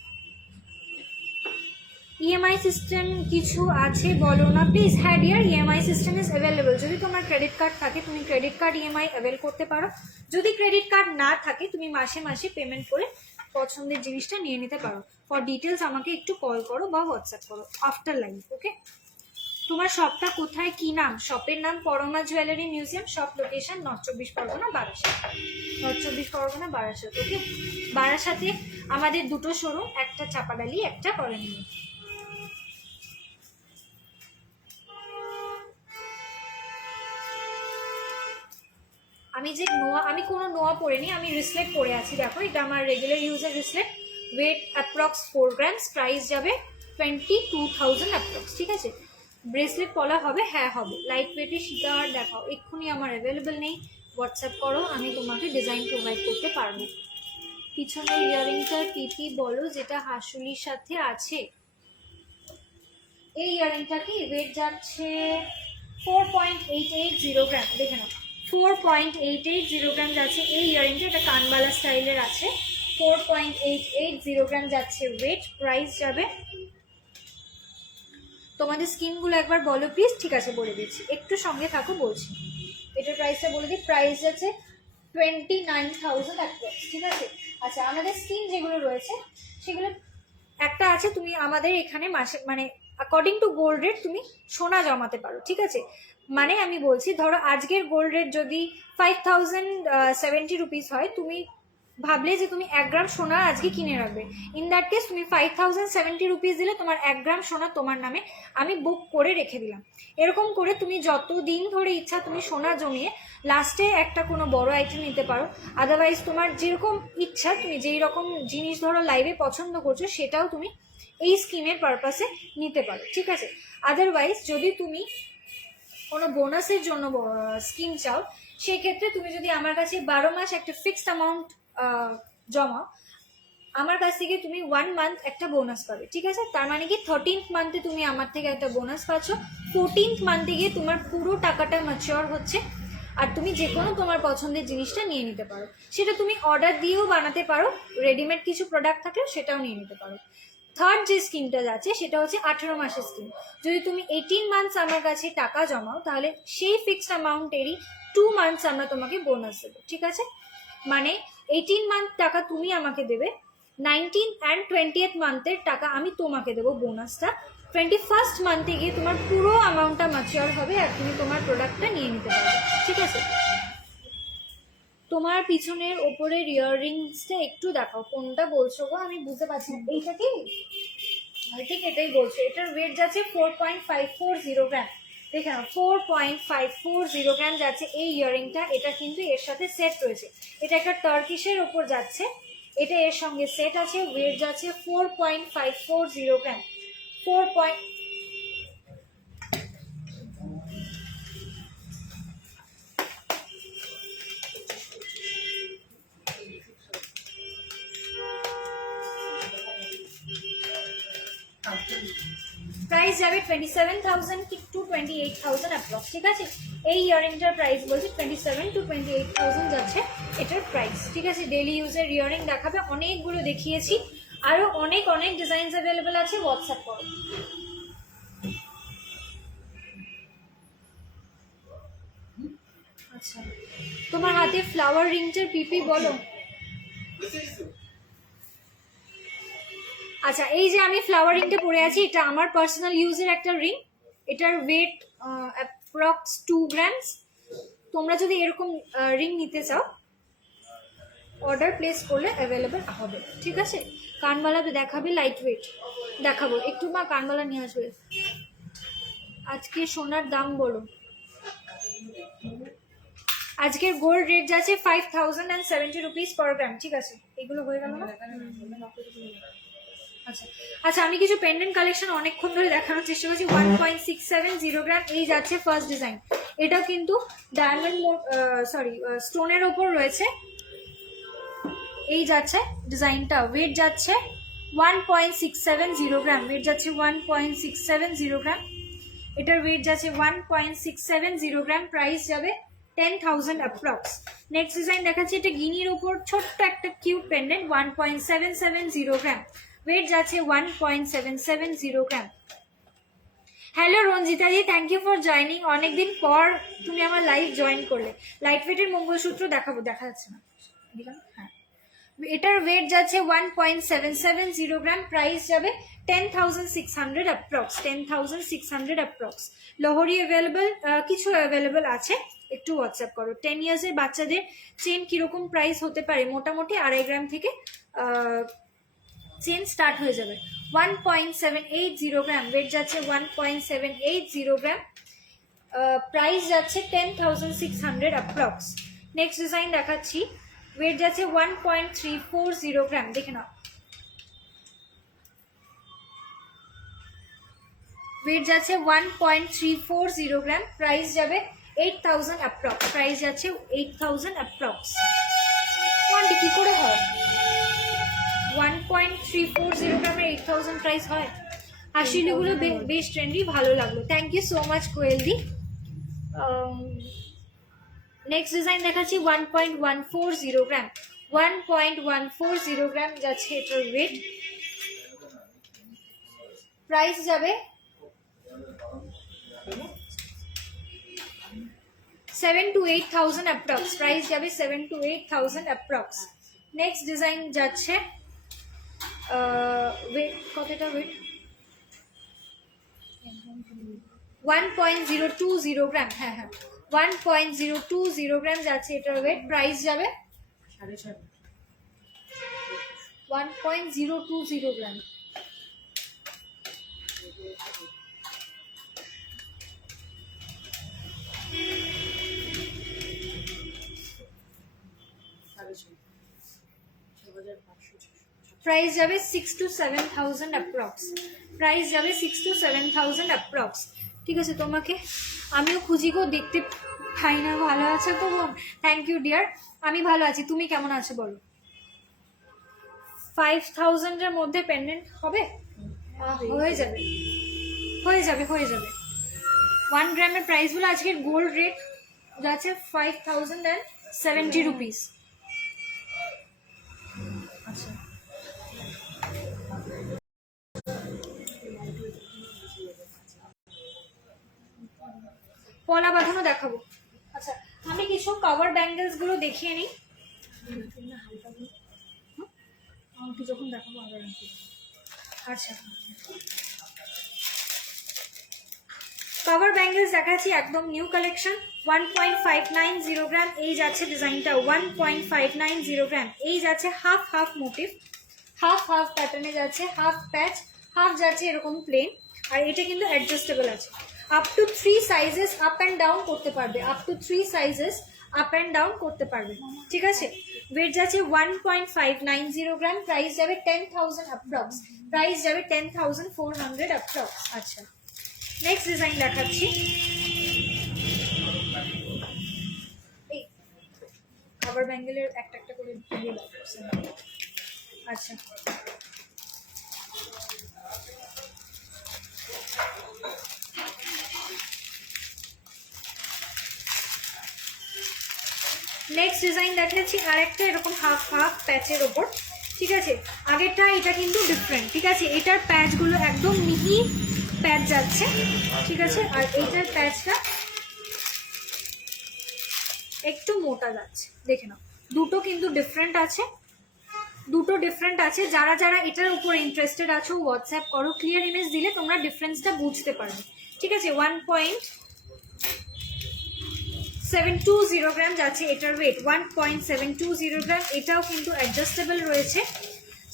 ইএমআই সিস্টেম কিছু আছে বলো না প্লিজ। হ্যাঁ dear, EMI system is available. যদি তোমার ক্রেডিট কার্ড থাকে তুমি ক্রেডিট কার্ড ইএমআই অ্যাভেল করতে পারো। যদি ক্রেডিট কার্ড না থাকে তুমি মাসে মাসে পেমেন্ট করে পছন্দের জিনিসটা নিয়ে নিতে পারো। ফর ডিটেলস আমাকে একটু কল করো বা হোয়াটসঅ্যাপ করো আফটার লাইভ, ওকে। তোমার শপটা কোথায়, কি নাম? শপের নাম Parama jewellery museum, shop location north 24 Parganas Barasat, north 24 Parganas Barasat, okay. বারাসাতে আমাদের দুটো শোরুম, একটা চাপাডালি, একটা কলোনি। আমি কোনো নোয়া পরিনি, আমি রিসলেট পরে আছি। দেখো এটা আমার রেগুলার ইউজের wristlet, weight approx 4 grams, price যাবে 22,000 অ্যাপ্রক্স। ঠিক আছে, ব্রেসলেট পলা হবে? হ্যাঁ হবে। লাইট ওয়েটের সীতাহার দেখাও, এক্ষুনি আমার অ্যাভেলেবেল নেই, হোয়াটসঅ্যাপ করো, আমি তোমাকে ডিজাইন প্রোভাইড করতে পারবো। পিছনের ইয়ারিংটার টিপি বলো যেটা হাসুলির সাথে আছে। এই ইয়ারিংটা কি ওয়েট যাচ্ছে 4.880 গ্রাম, দেখে নাও 4.880 গ্রাম যাচ্ছে এই ইয়ারিংটা। এটা কানবালা স্টাইলের আছে, 4.880 গ্রাম যাচ্ছে ওয়েট, প্রাইস যাবে। তোমাদের স্কিনগুলো একবার বলো প্লিজ। ঠিক আছে বলে দিচ্ছি, একটু সঙ্গে থাকো বলছি। এটার প্রাইসটা বলে দিই, প্রাইস যাচ্ছে 29,000 অ্যাপ্রক্স। ঠিক আছে, আচ্ছা আমাদের স্কিন যেগুলো রয়েছে সেগুলো একটা আছে, তুমি আমাদের এখানে মাসে মানে অ্যাকর্ডিং টু গোল্ড রেট তুমি সোনা জমাতে পারো। ঠিক আছে, মানে আমি বলছি ধরো আজকের গোল্ড রেট যদি 5,070 রুপিস হয়, তুমি ভাবলে যে তুমি 1 গ্রাম সোনা আজকে কিনে রাখবে, ইন দ্যাট কেস তুমি 5,070 রুপিস দিলে তোমার 1 গ্রাম সোনা তোমার নামে আমি বুক করে রেখে দিলাম। এরকম করে তুমি যত দিন ধরে ইচ্ছা তুমি সোনা জমিয়ে লাস্টে একটা কোনো বড় আইটেম নিতে পারো। আদারওয়াইজ তোমার যেরকম ইচ্ছা, তুমি যেই রকম জিনিস ধরো লাইভে পছন্দ করছো সেটাও তুমি এই স্কিমের পারপাসে নিতে পারো। ঠিক আছে, আদারওয়াইজ যদি তুমি কোনো বোনাসের জন্য স্কিম চাও, সেক্ষেত্রে তুমি যদি আমার কাছে 12 মাস একটা ফিক্সড অ্যামাউন্ট জমাও, আমার কাছ থেকে তুমি 1 মান্থ একটা বোনাস পাবে। ঠিক আছে, তার মানে কি 13th মান্থে তুমি আমার থেকে একটা বোনাস পাচ্ছ, 14th মান্থে গিয়ে তোমার পুরো টাকাটা ম্যাচিওর হচ্ছে, আর তুমি যে কোনো তোমার পছন্দের জিনিসটা নিয়ে নিতে পারো। সেটা তুমি অর্ডার দিয়েও বানাতে পারো, রেডিমেড কিছু প্রোডাক্ট থাকলে সেটাও নিয়ে নিতে পারো। থার্ড যে স্কিমটা যাচ্ছে সেটা হচ্ছে 18 মাসের স্কিম। যদি তুমি 18 মান্থস আমার কাছে টাকা জমাও তাহলে সেই ফিক্সড অ্যামাউন্টেরই 2 মান্থস আমরা তোমাকে বোনাস দেবো। ঠিক আছে, মানে 18 মান্থ টাকা তুমি আমাকে দেবে, 19th and 20th মান্থের টাকা আমি তোমাকে দেবো বোনাসটা, 21st মান্থে গিয়ে তোমার পুরো অ্যামাউন্টটা ম্যাচিওর হবে আর তুমি তোমার প্রোডাক্টটা নিয়ে নিতে পারবে, ঠিক আছে? তোমার পিছনের ওপরের ইয়াররিংসটা একটু দেখাও, কোনটা বলছো গো আমি বুঝতে পারছি না। এইটা কি? আই থিঙ্ক এটাই বলছো। এটার ওয়েট যাচ্ছে 4.540 গ্রাম। দেখে নাও 4.540 গ্রাম যাচ্ছে এই ইয়াররিংটা। এটা কিন্তু এর সাথে সেট রয়েছে, এটা একটা টার্কিশের ওপর যাচ্ছে, এটা এর সঙ্গে সেট আছে। ওয়েট যাচ্ছে 4.540 গ্রাম। 4. প্রাইস যাবে 27,000 টু 28,000 অ্যাপ্রক্স, ঠিক আছে? এই ইয়াররিংটার প্রাইস বলছি 27 to 28,000 যাচ্ছে এটার প্রাইস, ঠিক আছে? ডেলি ইউজের ইয়াররিং দেখাবে, অনেকগুলো দেখিয়েছি, আরও অনেক অনেক ডিজাইনস অ্যাভেলেবেল আছে, হোয়াটসঅ্যাপ করো। আচ্ছা, তোমার হাতে ফ্লাওয়ার রিংটার পিপি বলো। আচ্ছা, এই যে আমি ফ্লাওয়ার রিংটা পরে আছি, এটা আমার পার্সোনাল ইউজের একটা রিং। এটার ওয়েট অ্যাপ্রক্স 2 গ্রামস। তোমরা যদি এরকম রিং নিতে চাও অর্ডার প্লেস করলে অ্যাভেলেবেল হবে, ঠিক আছে? কানবালা দেখাবে, লাইট ওয়েট দেখাবো। একটু মা কানবালা নিয়ে আসবে। আজকে সোনার দাম বলো। আজকের গোল্ড রেট যাচ্ছে 5,070 রুপিস পার গ্রাম, ঠিক আছে? এগুলো হয়ে গেল না? আচ্ছা আচ্ছা, আমি কিছু পেন্ডেন্ট কালেকশন অনেকক্ষণ ধরে দেখানোর চেষ্টা করছি। 1.670 গ্রাম এই যাচ্ছে ফার্স্ট ডিজাইন। এটাও কিন্তু ডায়মন্ড স্টোনের ওপর রয়েছে। এই যাচ্ছে ডিজাইনটা, ওয়েট যাচ্ছে 1.670 গ্রাম। ওয়েট যাচ্ছে 1.670 গ্রাম। এটার ওয়েট যাচ্ছে 1.670 গ্রাম। প্রাইস যাবে 10,000 অ্যাপ্রক্স। নেক্সট ডিজাইন দেখাচ্ছি, এটা গিনির ওপর ছোট্ট একটা কিউট পেন্ডেন্ট, 1.770 গ্রাম। ওয়েট যাচ্ছে 1.770 গ্রাম। হ্যালো রঞ্জিতা দি, থ্যাংক ইউ ফর জয়নিং। অনেকদিন পর তুমি আমার লাইভ জয়েন করলে। লাইট ওয়েটের মঙ্গলসূত্র দেখাবো, দেখা যাচ্ছে না, দিলাম? হ্যাঁ, এটার ওয়েট যাচ্ছে 1.770 গ্রাম। প্রাইস যাবে 10,600 অ্যাপ্রক্স। 10,600 অ্যাপ্রক্স। লোহরি অ্যাভেলেবেল, কিছু অ্যাভেলেবেল আছে, একটু হোয়াটসঅ্যাপ করো। 10 ইয়ার্সের বাচ্চাদের চেন কিরকম প্রাইস হতে পারে? মোটামুটি 2.5 গ্রাম থেকে চেন স্টার্ট হয়ে যাবে। 1.780 গ্রাম। ওয়েট যাচ্ছে 1.780 গ্রাম। প্রাইস যাচ্ছে 10,600 অ্যাপ্রক্স। নেক্সট ডিজাইন দেখাচ্ছি, ওয়েট যাচ্ছে 1.340 গ্রাম। দেখে নাও, ওয়েট যাচ্ছে 1.340 গ্রাম। প্রাইস যাবে 8,000 অ্যাপ্রক্স। প্রাইস যাচ্ছে 8,000 অ্যাপ্রক্স। কোয়ান্টি কি করে হয়? 1.340 গ্রামের 8,000 প্রাইস হয়? হাসিলিগুলো বেশ ট্রেন্ডি, ভালো লাগলো। থ্যাংক ইউ সো মাচ কোয়েলদি। নেক্সট ডিজাইন দেখাচ্ছি 1.140 গ্রাম। 1.140 গ্রাম যাচ্ছে এটার ওয়েট। প্রাইস যাবে 7,000 to 8,000 অ্যাপ্রক্স। প্রাইস যাবে 7,000 to 8,000 অ্যাপ্রক্স। নেক্সট ডিজাইন যাচ্ছে ওয়েট কতটা? ওয়েট 1.020 গ্রাম। হ্যাঁ হ্যাঁ, 1.020 গ্রাম যাচ্ছে এটার ওয়েট। প্রাইস যাবে 1.020 গ্রাম। প্রাইস যাবে 6,000 to 7,000 অ্যাপ্রক্স। প্রাইস যাবে 6,000 to 7,000 অ্যাপ্রক্স। ঠিক আছে, তোমাকে আমিও খুঁজি গো, দেখতে পাই না। ভালো আছো তো বোন? থ্যাংক ইউ ডিয়ার, আমি ভালো আছি। তুমি কেমন আছো বলো? 5,000 এর মধ্যে পেন্ডেন্ট হবে? হয়ে যাবে হয়ে যাবে হয়ে যাবে। 1 গ্রামের প্রাইসগুলো আজকের গোল্ড রেট যাচ্ছে 5,070 রুপিস। আচ্ছা, পলা বাঁধানো দেখাবো। আচ্ছা, আমি কিছু কভার ব্যাঙ্গেলস গুলো দেখিয়ে নিই। আমাকে যখন দেখাবো আবার। আচ্ছা, কভার ব্যাঙ্গেলস দেখাচ্ছি একদম নিউ কালেকশন, 1.590 গ্রাম এই যাচ্ছে ডিজাইনটা, 1.590 গ্রাম এই যাচ্ছে half half motif, half half প্যাটার্নে যাচ্ছে, হাফ প্যাচ, হাফ যাচ্ছে এরকম প্লেন। আর এটা কিন্তু অ্যাডজাস্টেবল আছে, up to 3 sizes up and down করতে পারবে, up to 3 sizes up and down করতে পারবে, ঠিক আছে। ওয়েট যাচ্ছে 1.590 গ্রাম, প্রাইস যাবে 10,000 অ্যাপ্রক্স, প্রাইস যাবে 10,400 অ্যাপ্রক্স। আচ্ছা, নেক্সট ডিজাইন দেখাচ্ছি, এই কভার ব্যাঙ্গেলের একটা একটা করে দিয়ে দাও। আচ্ছা, নেক্সট ডিজাইন দেখাচ্ছি আর একটা এরকম হাফ হাফ প্যাচের ওপর, ঠিক আছে। আগেরটা এটা কিন্তু ডিফারেন্ট, ঠিক আছে, এটার প্যাচগুলো একদম মিহি প্যাচ যাচ্ছে, ঠিক আছে, আর এইটার প্যাচটা একটু মোটা যাচ্ছে, দেখে নাও। দুটো কিন্তু ডিফারেন্ট আছে, দুটো ডিফারেন্ট আছে। যারা যারা এটার উপর ইন্টারেস্টেড আছো হোয়াটসঅ্যাপ করো, ক্লিয়ার ইমেজ দিলে তোমরা ডিফারেন্সটা বুঝতে পারবে, ঠিক আছে। 1.720 গ্রাম যাচ্ছে এটার ওয়েট, 1.720 গ্রাম। এটাও কিন্তু অ্যাডজাস্টেবল রয়েছে,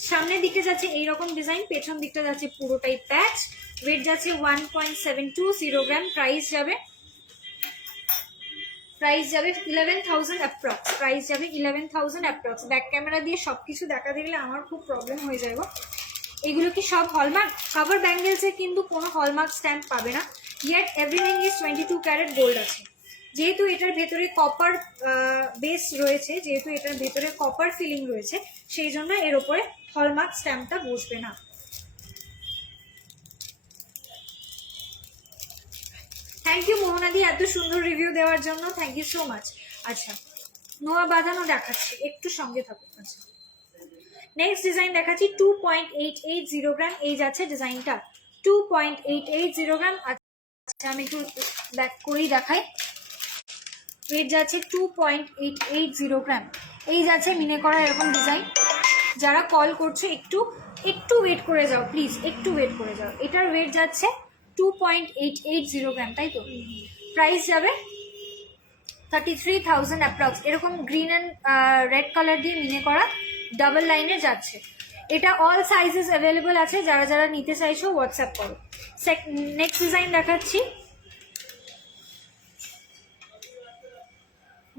সামনের দিকে যাচ্ছে এইরকম ডিজাইন, পেছন দিকটা যাচ্ছে পুরোটাই প্যাচ। ওয়েট যাচ্ছে 1.720 গ্রাম, প্রাইস যাবে 11,000 অ্যাপ্রক্স, প্রাইস যাবে 11,000 অ্যাপ্রক্স। ব্যাক ক্যামেরা দিয়ে সব কিছু দেখা দিলে আমার খুব প্রবলেম হয়ে যাবে। এগুলো কি সব হলমার্ক? কভার ব্যাঙ্গেলসে কিন্তু কোনো হলমার্ক স্ট্যাম্প পাবে না, yet everything is 22 carat gold আছে। যেহেতু এটার ভেতরে কপার বেস রয়েছে, যেহেতু এটার ভেতরে কপার ফিলিং রয়েছে, সেই জন্য এর ওপরে হলমার্ক স্ট্যাম্পটা বসবে না। থ্যাংক ইউ মোহনাদি এত সুন্দর রিভিউ দেওয়ার জন্য, থ্যাংক ইউ সো মাচ। আচ্ছা, নোয়া বাঁধানো দেখাচ্ছি, একটু সঙ্গে থাকুন। আচ্ছা, নেক্সট ডিজাইন দেখাচ্ছি 2.880 গ্রাম এই যাচ্ছে ডিজাইনটা, 2.880 গ্রাম। আচ্ছা, আমি একটু ব্যাক করেই দেখাই। ওয়েট যাচ্ছে 2.880 গ্রাম এই যাচ্ছে মিনে করা এরকম ডিজাইন। যারা কল করছো একটু ওয়েট করে যাও প্লিজ, একটু ওয়েট করে যাও। এটার ওয়েট যাচ্ছে 2.880 গ্রাম, তাই তো? প্রাইস যাবে 33,000 অ্যাপ্রক্স। এরকম গ্রিন অ্যান্ড রেড কালার দিয়ে মিনে করা ডাবল লাইনে যাচ্ছে। এটা অল সাইজেস অ্যাভেলেবল আছে, যারা যারা নিতে চাইছো হোয়াটসঅ্যাপ করো। নেক্সট ডিজাইন দেখাচ্ছি,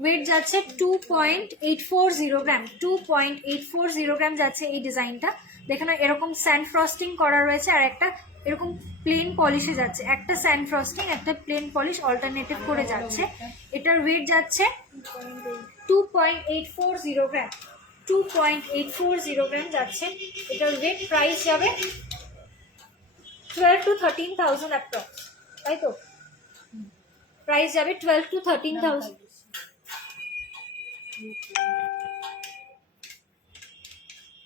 ওয়েট যাচ্ছে 2.840 গ্রাম, 2.840 গ্রাম যাচ্ছে এই ডিজাইনটা। দেখে না, এরকম স্যান্ড ফ্রস্টিং করা রয়েছে আর একটা এরকম প্লেন পলিশে যাচ্ছে, একটা স্যান্ড ফ্রস্টিং একটা প্লেন পলিশ অল্টারনেটিভ করে যাচ্ছে। এটার ওয়েট যাচ্ছে 2.840 গ্রাম, 2.840 গ্রাম যাচ্ছে এটার ওয়েট। প্রাইস যাবে 12 to 13,000 অ্যাপ্রক্স, তাই তো? প্রাইস যাবে 12 to 13,000।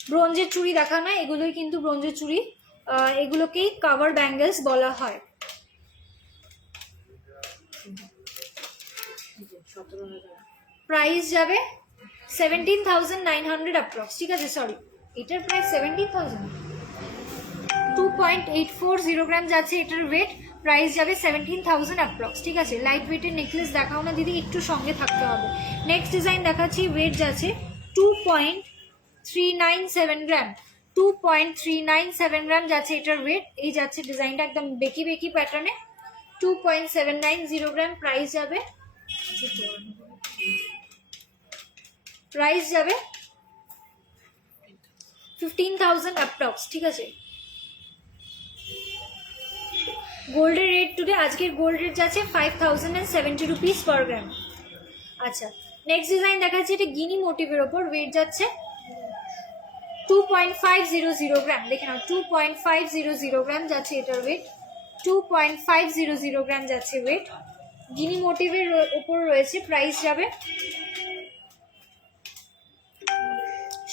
ব্রোঞ্জের চুড়ি দেখা না, এগুলোই কিন্তু ব্রোঞ্জের চুড়ি, এগুলোকেই কভার ব্যাঙ্গেলস বলা হয়। প্রাইস যাবে 17,900 অ্যাপ্রক্স, ঠিক আছে, সরি এটার প্রাইস 17,000। 2.840 গ্রাম যাচ্ছে এটার ওয়েট, প্রাইস যাবে 17,000 অ্যাপ্রক্স, ঠিক আছে। লাইট ওয়েটের নেকলেস দেখাও না দিদি, একটু সঙ্গে থাকতে হবে। নেক্সট ডিজাইন দেখাচ্ছি, ওয়েট যাচ্ছে 2.397 গ্রাম, 2.397 গ্রাম যাচ্ছে এটার ওয়েট। এই যাচ্ছে ডিজাইনটা একদম বেকি বেকি প্যাটার্নে, 2.790 গ্রাম। প্রাইস যাবে 15,000 অ্যাপ্রক্স, ঠিক আছে। গোল্ডের রেট টুডে, আজকের গোল্ড রেট যাচ্ছে 5,070 রুপিস পার গ্রাম। আচ্ছা, নেক্সট ডিজাইন দেখাচ্ছি, এটা গিনি মোটিভের ওপর। ওয়েট যাচ্ছে 2.500 গ্রাম, দেখে নাও 2.500 গ্রাম যাচ্ছে এটার ওয়েট, 2.500 গ্রাম যাচ্ছে ওয়েট। গিনি মোটিভের ওপর রয়েছে। প্রাইস যাবে,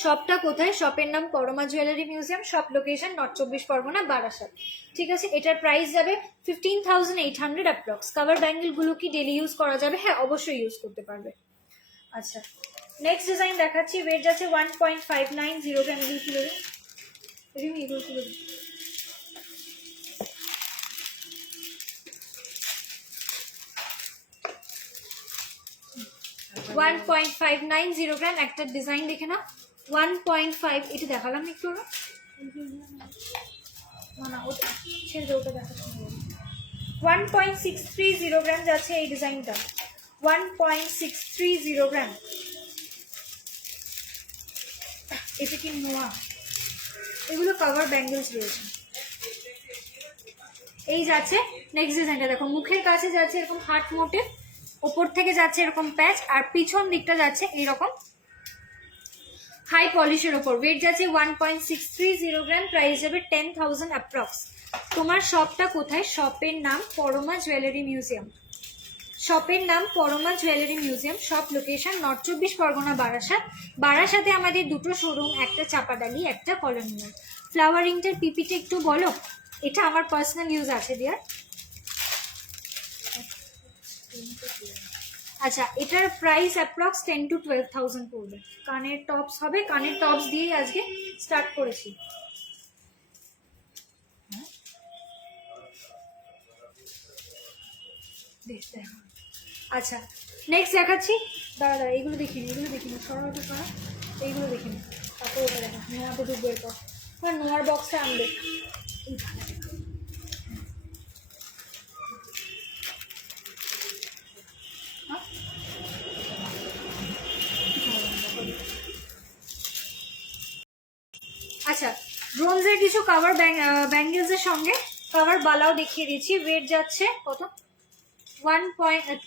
শপটা কোথায়? শপের নাম Parama jewellery museum, shop location north 24 Parganas, Barasat, ঠিক আছে। এটার প্রাইস যাবে 15,800 অ্যাপ্রক্স। কভার ব্যাঙ্গেল গুলো কি ডেলি ইউজ করা যাবে? হ্যাঁ, অবশ্যই ইউজ করতে পারবে। আচ্ছা, নেক্সট ডিজাইন দেখাচ্ছি, ওয়েট যাচ্ছে 1.590 গ্রাম। 1.590 গ্রাম। একটা ডিজাইন দেখে না, 1.5, এটা দেখালাম একটু না, না ওটা ছেড়ে ওটা দেখা। 1.630 গ্রাম যাচ্ছে এই ডিজাইনটা, 1.630 গ্রাম। এটা কি নোয়া? এগুলো কভার ব্যাঙ্গেলস রয়েছে। এই যাচ্ছে নেক্সট ডিজাইনটা, দেখো মুখের কাছে যাচ্ছে এরকম হার্ট মোটিভ, ওপর থেকে যাচ্ছে এরকম প্যাচ, আর পিছন দিকটা যাচ্ছে এইরকম হাই পলিশের ওপর। ওয়েট যাচ্ছে 1.630 গ্রাম, প্রাইস যাবে 10,000 অ্যাপ্রক্স। তোমার শপটা কোথায়? শপের নাম পরমা জুয়েলারি মিউজিয়াম। শপের নাম Parama jewellery museum. Shop location north 24 Parganas, Barasat. বারাসাতে আমাদের দুটো শোরুম, একটা চাপাডালি, একটা কলোনিয়াল। ফ্লাওয়ারিংটার পিপিটা একটু বলো। এটা আমার পার্সোনাল ইউজ আছে দিয়ার। আচ্ছা, এটার প্রাইস অ্যাপ্রক্স 10 to 12,000 পড়বে। কানের টপস হবে, কানের টপস দিয়েই আজকে স্টার্ট করেছি। আচ্ছা নেক্সট দেখাচ্ছি, দাঁড়া দাঁড়া, এইগুলো দেখিনি, এগুলো দেখিনি, সরাতে সরা, এইগুলো দেখিনি, তারপর ওটা দেখা। নোয়াতে ঢুকবে এরপর, আর নোয়ার বক্সটা আনবে। আচ্ছা, ব্রোঞ্জের কিছু কাভার ব্যাঙ্গেলসের সঙ্গে কাভার বালাও দেখিয়ে দিচ্ছি। ওয়েট যাচ্ছে কত?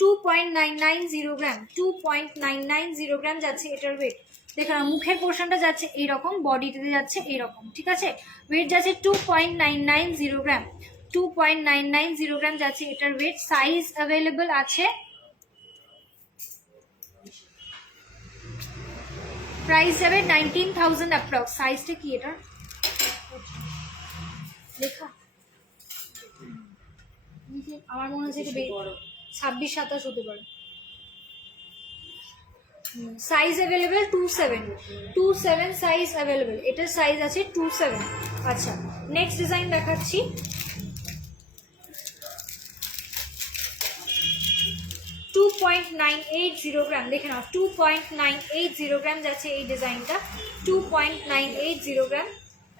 2.990 গ্রাম, 2.990 গ্রাম যাচ্ছে এটার ওয়েট। দেখো না, মুখের পোর্শনটা যাচ্ছে এইরকম, বডিতে যাচ্ছে এইরকম, ঠিক আছে। ওয়েট যাচ্ছে 2.990 গ্রাম, 2.990 গ্রাম যাচ্ছে এটার ওয়েট। সাইজ অ্যাভেলেবল আছে। প্রাইস যাবে 19,000 অ্যাপ্রক্স। সাইজটা কি এটা লেখা? আমার মনে হচ্ছে এটা 26-27 হতে পারে। Size available 27 size available. এটার সাইজ আছে 27। আচ্ছা নেক্সট ডিজাইন দেখাচ্ছি। টু 2.980 গ্রাম, দেখে নাও 2.980 গ্রাম যাচ্ছে এই ডিজাইনটা, 2.980 গ্রাম।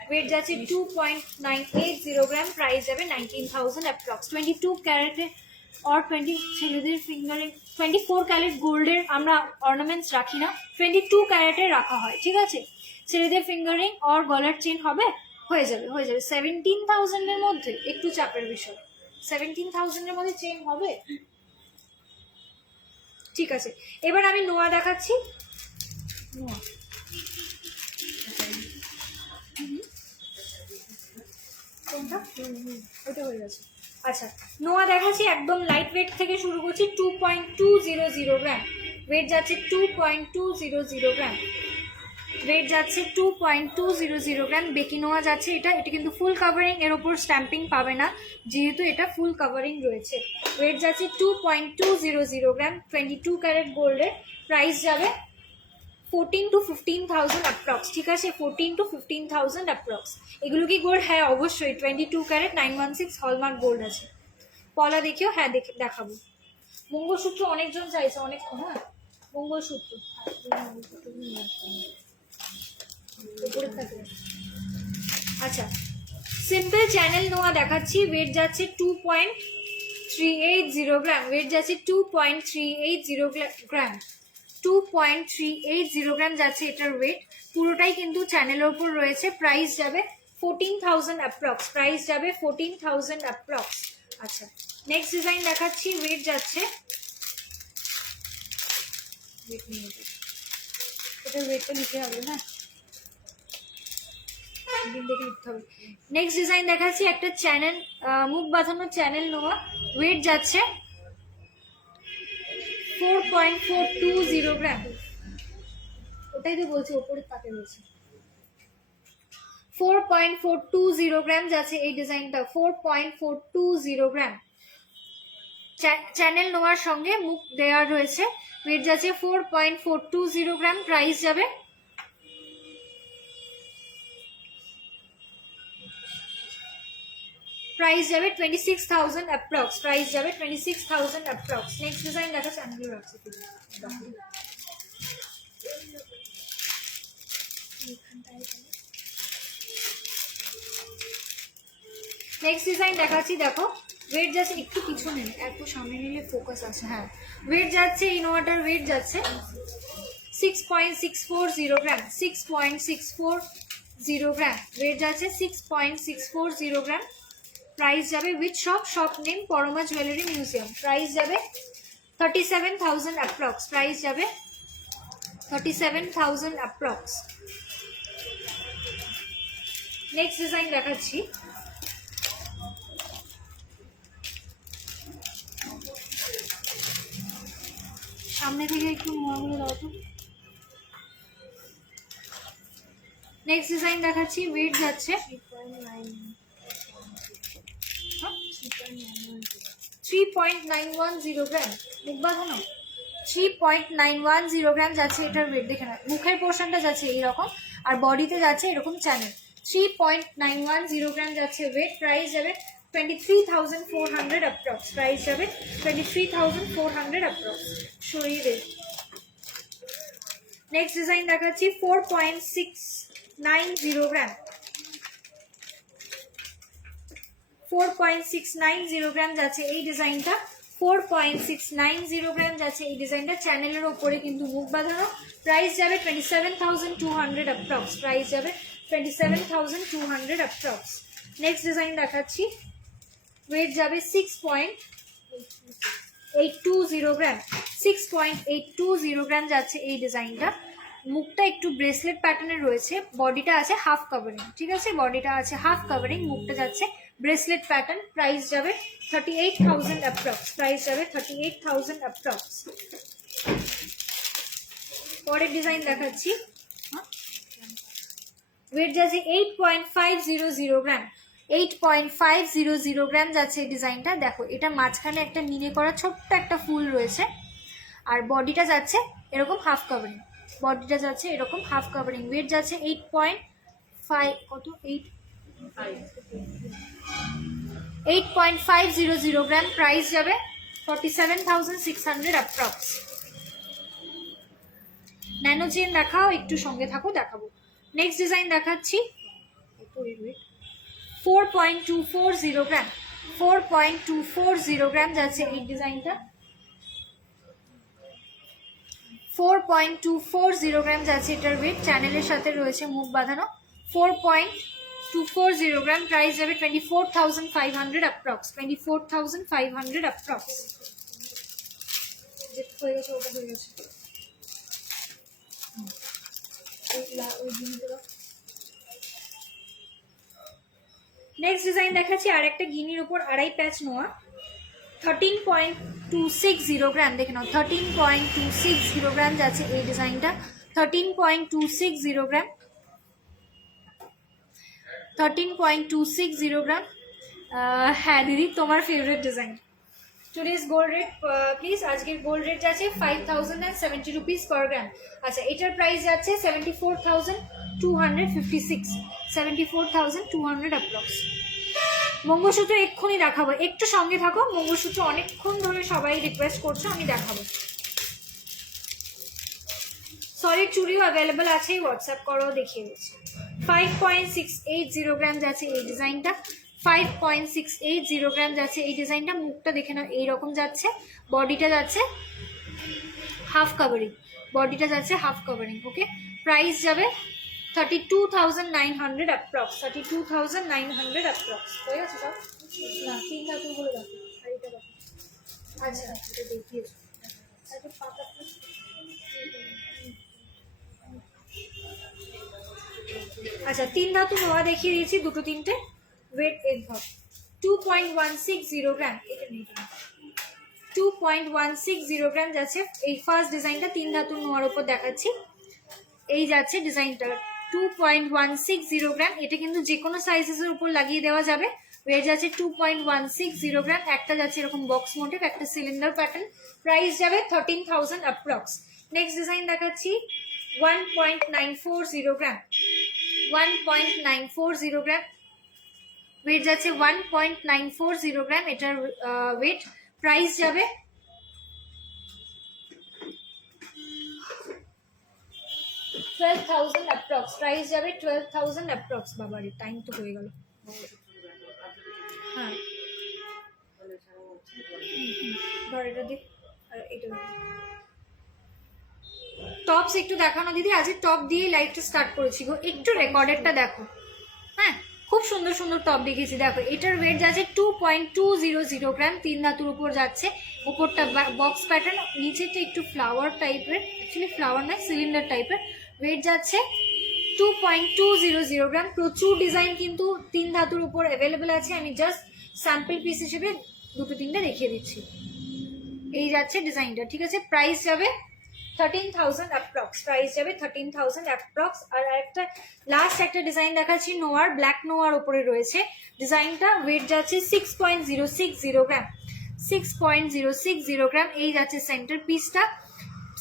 ওয়েট যাচ্ছে 2.980 গ্রাম, প্রাইস যাবে 19,000 অ্যাপ্রক্স। 22 ক্যারেটের और 20 ছেলেদের ফিঙ্গারিং 24 ক্যারেট গোল্ডের আমরা অর্নামেন্টস রাখি না, 22 ক্যারেটের রাখা হয়, ঠিক আছে। ছেলেদের ফিঙ্গারিং আর গলার চেন হবে, হয়ে যাবে 17,000 এর মধ্যে। একটু চাপের বিষয়, 17,000 এর মধ্যে চেন হবে, ঠিক আছে। এবার আমি নোয়া দেখাচ্ছি। নোয়া কোনটা? ওটা হয়ে গেছে। আচ্ছা নোয়া দেখাচ্ছি, একদম লাইট ওয়েট থেকে শুরু করছি। 2.200 গ্রাম, ওয়েট যাচ্ছে 2.200 গ্রাম। ওয়েট যাচ্ছে 2.200 গ্রাম। বেকি নোয়া যাচ্ছে এটা, এটা কিন্তু ফুল কাভারিং, এর ওপর স্ট্যাম্পিং পাবে না যেহেতু এটা ফুল কাভারিং রয়েছে। ওয়েট যাচ্ছে 2.200 গ্রাম, 22 ক্যারেট গোল্ডের। প্রাইস যাবে 14 to 15,000 অ্যাপ্রক্স, ঠিক আছে। 14 to 15,000 অ্যাপ্রক্স। এগুলো কি গোল্ড? হ্যাঁ অবশ্যই, 22 ক্যারেট 916 হলমার্ক গোল্ড আছে। পলা দেখিও, হ্যাঁ দেখাবো। মঙ্গলসূত্র অনেকজন চাইছে অনেকক্ষণ। হ্যাঁ মঙ্গলসূত্র আচ্ছা সিম্পল চ্যানেল নোয়া দেখাচ্ছি। ওয়েট যাচ্ছে 2.380 গ্রাম, ওয়েট যাচ্ছে 2.380 গ্রাম, 2.380 গ্রাম যাচ্ছে এটার ওয়েট। পুরোটাই কিন্তু চ্যানেলের উপর রয়েছে। প্রাইস যাবে 14,000 অ্যাপ্রক্স, প্রাইস যাবে 14,000 অ্যাপ্রক্স। আচ্ছা নেক্সট ডিজাইন দেখাচ্ছি। ওয়েট যাচ্ছে, এটার ওয়েটটা লিখে হবে না, দেখে লিখতে হবে। নেক্সট ডিজাইন দেখাচ্ছি, একটা চ্যানেল মুখ বাঁধানো চ্যানেল নোয়া। ওয়েট যাচ্ছে 4.420 গ্রাম, ওটাই তো বলছি ওপরে তাতে রয়েছে। 4.420 গ্রাম যাচ্ছে এই ডিজাইনটা, 4.420 গ্রাম। চ্যানেল নোয়ার সঙ্গে মুখ দেওয়া রয়েছে। ওয়েট যাচ্ছে 4.420 গ্রাম, প্রাইস যাবে 26,000 অ্যাপ্রক্স, প্রাইস যাবে 26,000 অ্যাপ্রক্স। নেক্সট ডিজাইন দেখা চ্যানেল রাখছি। নেক্সট ডিজাইন দেখাচ্ছি, দেখো ওয়েট যাচ্ছে একটু পিছনে, একটু সামনে নিলে ফোকাস আছে। হ্যাঁ, ওয়েট যাচ্ছে, ইনোভাটার ওয়েট যাচ্ছে 6.640 গ্রাম, 6.640 গ্রাম ওয়েট যাচ্ছে, 6.640 গ্রাম। প্রাইস যাবে with shop name Parama jewellery museum. Price যাবে 37,000 অ্যাপ্রক্স। প্রাইস যাবে 37,000 অ্যাপ্রক্স। নেক্সট ডিজাইন দেখাচ্ছি, সামনে থেকে একটু মোয়াগুলো দাও তো। নেক্সট ডিজাইন দেখাচ্ছি, ওয়েট যাচ্ছে 3.910 গ্রাম। মুখ বাঁধানো 3.910 গ্রাম যাচ্ছে এটার ওয়েট। দেখে না, মুখের পোর্শনটা যাচ্ছে এইরকম, আর বডিতে যাচ্ছে এরকম চ্যানেল। 3.910 গ্রাম যাচ্ছে ওয়েট। প্রাইস যাবে 23,400 অ্যাপ্রক্স। প্রাইস যাবে 23,400 অ্যাপ্রক্স। সরিয়ে দে। নেক্সট ডিজাইন দেখাচ্ছি 4.690 গ্রাম, 4.690 গ্রাম যাচ্ছে এই ডিজাইনটা। 4.690 গ্রাম যাচ্ছে এই ডিজাইনটা, চ্যানেলের ওপরে কিন্তু মুখ বাঁধানো। প্রাইস যাবে 27,200 অ্যাপ্রক্স। প্রাইস যাবে 27,200 অ্যাপ্রক্স। নেক্সট ডিজাইন দেখাচ্ছি, ওয়েট যাবে 6.820 গ্রাম, 6.820 গ্রাম যাচ্ছে এই ডিজাইনটা। মুখটা একটু ব্রেসলেট প্যাটার্নের রয়েছে, বডিটা আছে হাফ কাভারিং। ঠিক আছে, বডিটা আছে হাফ কাভারিং, মুখটা যাচ্ছে ব্রেসলেট প্যাটার্ন। প্রাইস যাবে 38,000 অ্যাপ্রক্স। প্রাইস যাবে 38,000 অ্যাপ্রক্স। পরের ডিজাইন দেখাচ্ছি, ওয়েট যাচ্ছে 8.500 গ্রাম, 8.500 গ্রাম যাচ্ছে এই ডিজাইনটা। দেখো, এটা মাঝখানে একটা মিনে করা ছোট্ট একটা ফুল রয়েছে, আর বডিটা যাচ্ছে এরকম হাফ কাভারিং। বডিটা যাচ্ছে এরকম হাফ কাভারিং। ওয়েট যাচ্ছে 8.500 গ্রাম। প্রাইস যাবে 47,600 অ্যাপ্রক্স। ন্যানো চেন দেখাও, একটু সঙ্গে থাকো, দেখাবো। নেক্সট ডিজাইন দেখাচ্ছি 4.240 গ্রাম, 4.240 গ্রাম যাচ্ছে এই ডিজাইনটা। 4.240 গ্রাম যাচ্ছে এটার ওয়েট, চ্যানেলের সাথে রয়েছে মুখ বাঁধানো। 4.240 গ্রাম। প্রাইস যাবে 24,500 অ্যাপ্রক্স। 24,500 অ্যাপ্রক্স। হয়ে গেছে, ওটা হয়ে গেছে। নেক্সট ডিজাইন দেখাচ্ছি, আর একটা গিনির উপর আড়াই প্যাচ নোয়া, 13.260 গ্রাম। দেখে নাও, 13.260 গ্রাম যাচ্ছে এই ডিজাইনটা। 13.260 গ্রাম, 13.260 গ্রাম। হ্যাঁ দিদি, তোমার favourite design. Today's gold rate please, আজকের গোল্ড রেট যাচ্ছে 5,070 রুপিস পার গ্রাম। আচ্ছা, এটার প্রাইস যাচ্ছে 74,256, 74,200 অ্যাপ্রক্স। মঙ্গলসূত্র এক্ষুনি দেখাবো, একটু সঙ্গে থাকো। মঙ্গলসূত্র অনেকক্ষণ ধরে সবাই রিকোয়েস্ট করছে, আমি দেখাবো। সলিড চুড়িও অ্যাভেলেবেল আছে, হোয়াটসঅ্যাপ করো, দেখিয়ে দিচ্ছি। 5.680 গ্রাম যাচ্ছে এই ডিজাইনটা। 5.680 গ্রাম যাচ্ছে এই ডিজাইনটা। মুখটা দেখে নাও এইরকম যাচ্ছে, বডিটা যাচ্ছে হাফ কাভারিং, বডিটা যাচ্ছে হাফ কাভারিং। ওকে, প্রাইস যাবে 32,900 অ্যাপ্রক্স, 32,900 অ্যাপ্রক্স। হয়ে গেছে সব? না, তিন ধাতুর করে দেখো, শাড়িটা দেখো। আচ্ছা, এটা দেখিয়েছো। আচ্ছা, তিন ধাতু নোয়া দেখিয়ে দিয়েছি, দুটো তিনটে। ওয়েট এর ধর 2.160 গ্রাম। এটা নেই, 2.160 গ্রাম যাচ্ছে এই ফার্স্ট ডিজাইনটা। তিন ধাতুর নোয়ার উপর দেখাচ্ছি, এই যাচ্ছে ডিজাইনটা 2.160 গ্রাম। এটা কিন্তু যে কোনো সাইজেসের উপর লাগিয়ে দেওয়া যাবে। ওয়েট যাচ্ছে 2.160 গ্রাম। একটা যাচ্ছে এরকম বক্স মোটিভ, একটা সিলিন্ডার প্যাটার্ন। প্রাইস যাবে 13,000 অ্যাপ্রক্স। নেক্সট ডিজাইন দেখাচ্ছি 1.940 গ্রাম, 1.940 গ্রাম। ওয়েট যাচ্ছে 1.940 গ্রাম এটার ওয়েট। প্রাইস যাবে 12,000 অ্যাপ্রক্স, প্রাইস যাবে 12,000 অ্যাপ্রক্স। বাবারে টাইম তো হয়ে গেল। হ্যাঁ ধর এটা দিক, আর এটা টপস একটু দেখানো দিদি, আজকে টপ দিয়ে লাইভটা স্টার্ট করেছি গো, একটু রেকর্ডেডটা দেখো। হ্যাঁ খুব সুন্দর সুন্দর টপ দেখেছি, দেখো এটার ওয়েট যাচ্ছে 2.200 গ্রাম, 3 ধাতুর উপর যাচ্ছে, উপরটা বক্স প্যাটার্ন, নিচেটা একটু ফ্লাওয়ার টাইপের, অ্যাকচুয়ালি ফ্লাওয়ার নয় সিলিন্ডার টাইপের, ওয়েট যাচ্ছে 2.200 গ্রাম। প্রচুর ডিজাইন কিন্তু 3 ধাতুর উপর অ্যাভেলেবেল আছে, আমি জাস্ট স্যাম্পল পিস হিসেবে দুটো তিনটা দেখিয়ে দিচ্ছি। এই যাচ্ছে ডিজাইনটা, ঠিক আছে। প্রাইস যাবে 13,000 অ্যাপ্রক্স, প্রাইস যাবে 13,000 অ্যাপ্রক্স। আর একটা লাস্ট একটা ডিজাইন দেখাচ্ছি, নোয়ার, ব্ল্যাক নোয়ার উপরে রয়েছে ডিজাইনটা, ওয়েট যাচ্ছে 6.060 গ্রাম, 6.060 গ্রাম। এই যাচ্ছে সেন্টার পিসটা,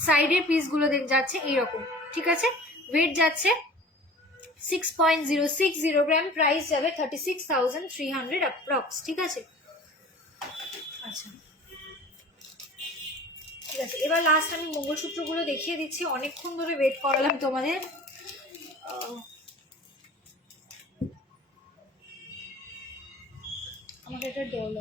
সাইডের পিসগুলো যাচ্ছে এইরকম, ঠিক আছে। ওয়েট যাচ্ছে 6.060 গ্রাম, প্রাইস যাবে 36,300 অ্যাপ্রক্স, ঠিক আছে। আচ্ছা ঠিক আছে, এবার লাস্ট আমি মঙ্গলসূত্রগুলো দেখিয়ে দিচ্ছি, অনেকক্ষণ ধরে ওয়েট করালাম তোমাদের। আমাকে এটা ডল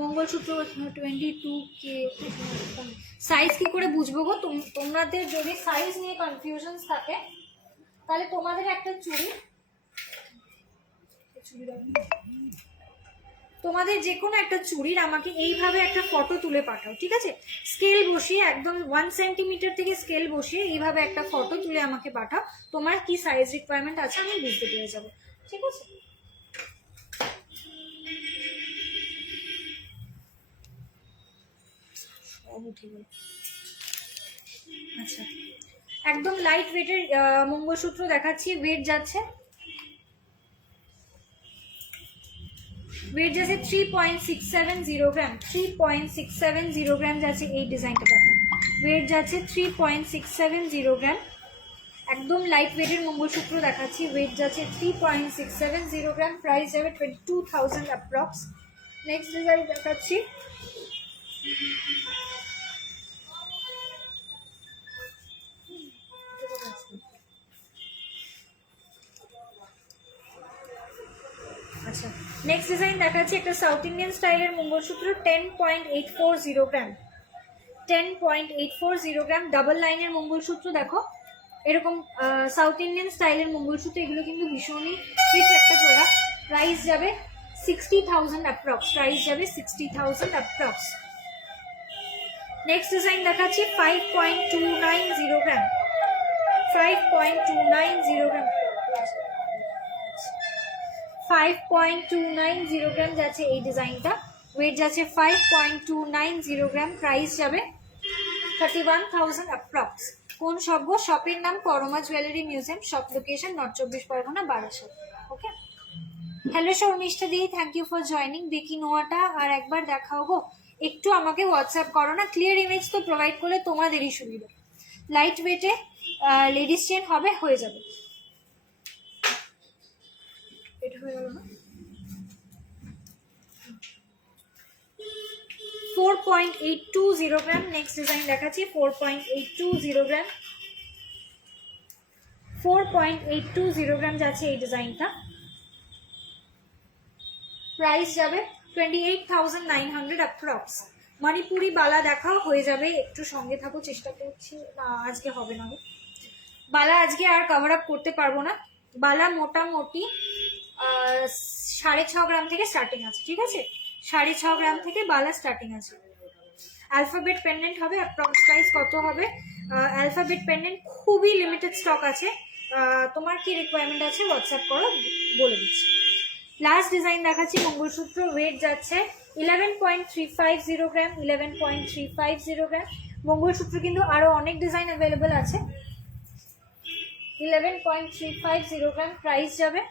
মঙ্গলসূত্র 22K সাইজ কি করে বুঝবো গো? তোমাদের যদি সাইজ নিয়ে কনফিউশন থাকে তাহলে তোমাদের একটা তোমাদের যে কোনো একটা চুড়ির আমাকে এইভাবে একটা ফটো তুলে পাঠাও, ঠিক আছে। স্কেল বসিয়ে একদম 1 সেন্টিমিটার থেকে স্কেল বসিয়ে এইভাবে একটা ফটো তুলে আমাকে পাঠাও, তোমার কি সাইজ রিকোয়ারমেন্ট আছে আমি বুঝতে পেরে যাবো, ঠিক আছে। আচ্ছা একদম লাইট ওয়েটের মঙ্গলসূত্র দেখাচ্ছি, ওয়েট যাচ্ছে 3.670 গ্রাম, 3.670 গ্রাম যাচ্ছে এই ডিজাইনটা, দেখো ওয়েট যাচ্ছে 3.670 গ্রাম, একদম লাইট ওয়েটের মঙ্গলসূত্র দেখাচ্ছি, ওয়েট যাচ্ছে 3.670 গ্রাম, প্রাইস যাবে 22,000 অ্যাপ্রক্স। নেক্সট ডিজাইন দেখাচ্ছি, আচ্ছা নেক্সট ডিজাইন দেখাচ্ছি একটা সাউথ ইন্ডিয়ান স্টাইলের মঙ্গলসূত্র, 10.840 গ্রাম, 10.840 গ্রাম, ডাবল লাইনের মঙ্গলসূত্র। দেখো এরকম সাউথ ইন্ডিয়ান স্টাইলের মঙ্গলসূত্র, এগুলো কিন্তু ভীষণই হিট একটা প্রোডাক্ট। প্রাইস যাবে 60,000 অ্যাপ্রক্স, প্রাইস যাবে 60,000 অ্যাপ্রক্স। নেক্সট ডিজাইন দেখাচ্ছি 5.290 গ্রাম, 5.290 গ্রাম, 5.290 গ্রাম যাচ্ছে এই ডিজাইনটা, ওয়েট যাচ্ছে 5.290 গ্রাম, প্রাইস যাবে 31,000 অ্যাপ্রক্স। কোন শপ? শপের নাম Parama jewellery museum, shop location north 24 Parganas, Barasat. Okay, hello Sharmistha দি, থ্যাংক ইউ ফর জয়নিং। বেকি নোয়াটা আর একবার দেখাও গো, একটু আমাকে হোয়াটসঅ্যাপ করো না, ক্লিয়ার ইমেজ তো প্রোভাইড করলে তোমাদেরই সুবিধা। লাইট ওয়েটে লেডিস চেন হবে, হয়ে যাবে। এটা হয়ে গেল না? 4.820 গ্রাম, নেক্সট ডিজাইন দেখাচ্ছি 4.820 গ্রাম, 4.820 গ্রাম যাচ্ছে এই ডিজাইনটা, প্রাইস যাবে 28,900 অ্যাপ্রক্স। মণিপুরি বালা দেখাও, হয়ে যাবে, একটু সঙ্গে থাকো, চেষ্টা করছি। না আজকে হবে না, বালা আজকে আর কভার আপ করতে পারবো না। বালা মোটামুটি 6.5 গ্রাম থেকে স্টার্টিং আছে, ঠিক আছে, 6.5 গ্রাম থেকে বালা স্টার্টিং আছে। অ্যালফাবেট পেন্ডেন্ট হবে, অ্যাপ্রক্স প্রাইস কত হবে? অ্যালফাবেট পেন্ডেন্ট খুবই লিমিটেড স্টক আছে, তোমার কি রিকোয়ারমেন্ট আছে হোয়াটসঅ্যাপ করো, বলে দিচ্ছি। লাস্ট ডিজাইন দেখাচ্ছি মঙ্গলসূত্র, ওয়েট যাচ্ছে 11.350 গ্রাম, 11.350 গ্রাম। মঙ্গলসূত্র কিন্তু আরো অনেক ডিজাইন অ্যাভেলেবেল আছে। 11.350 গ্রাম, প্রাইস যাবে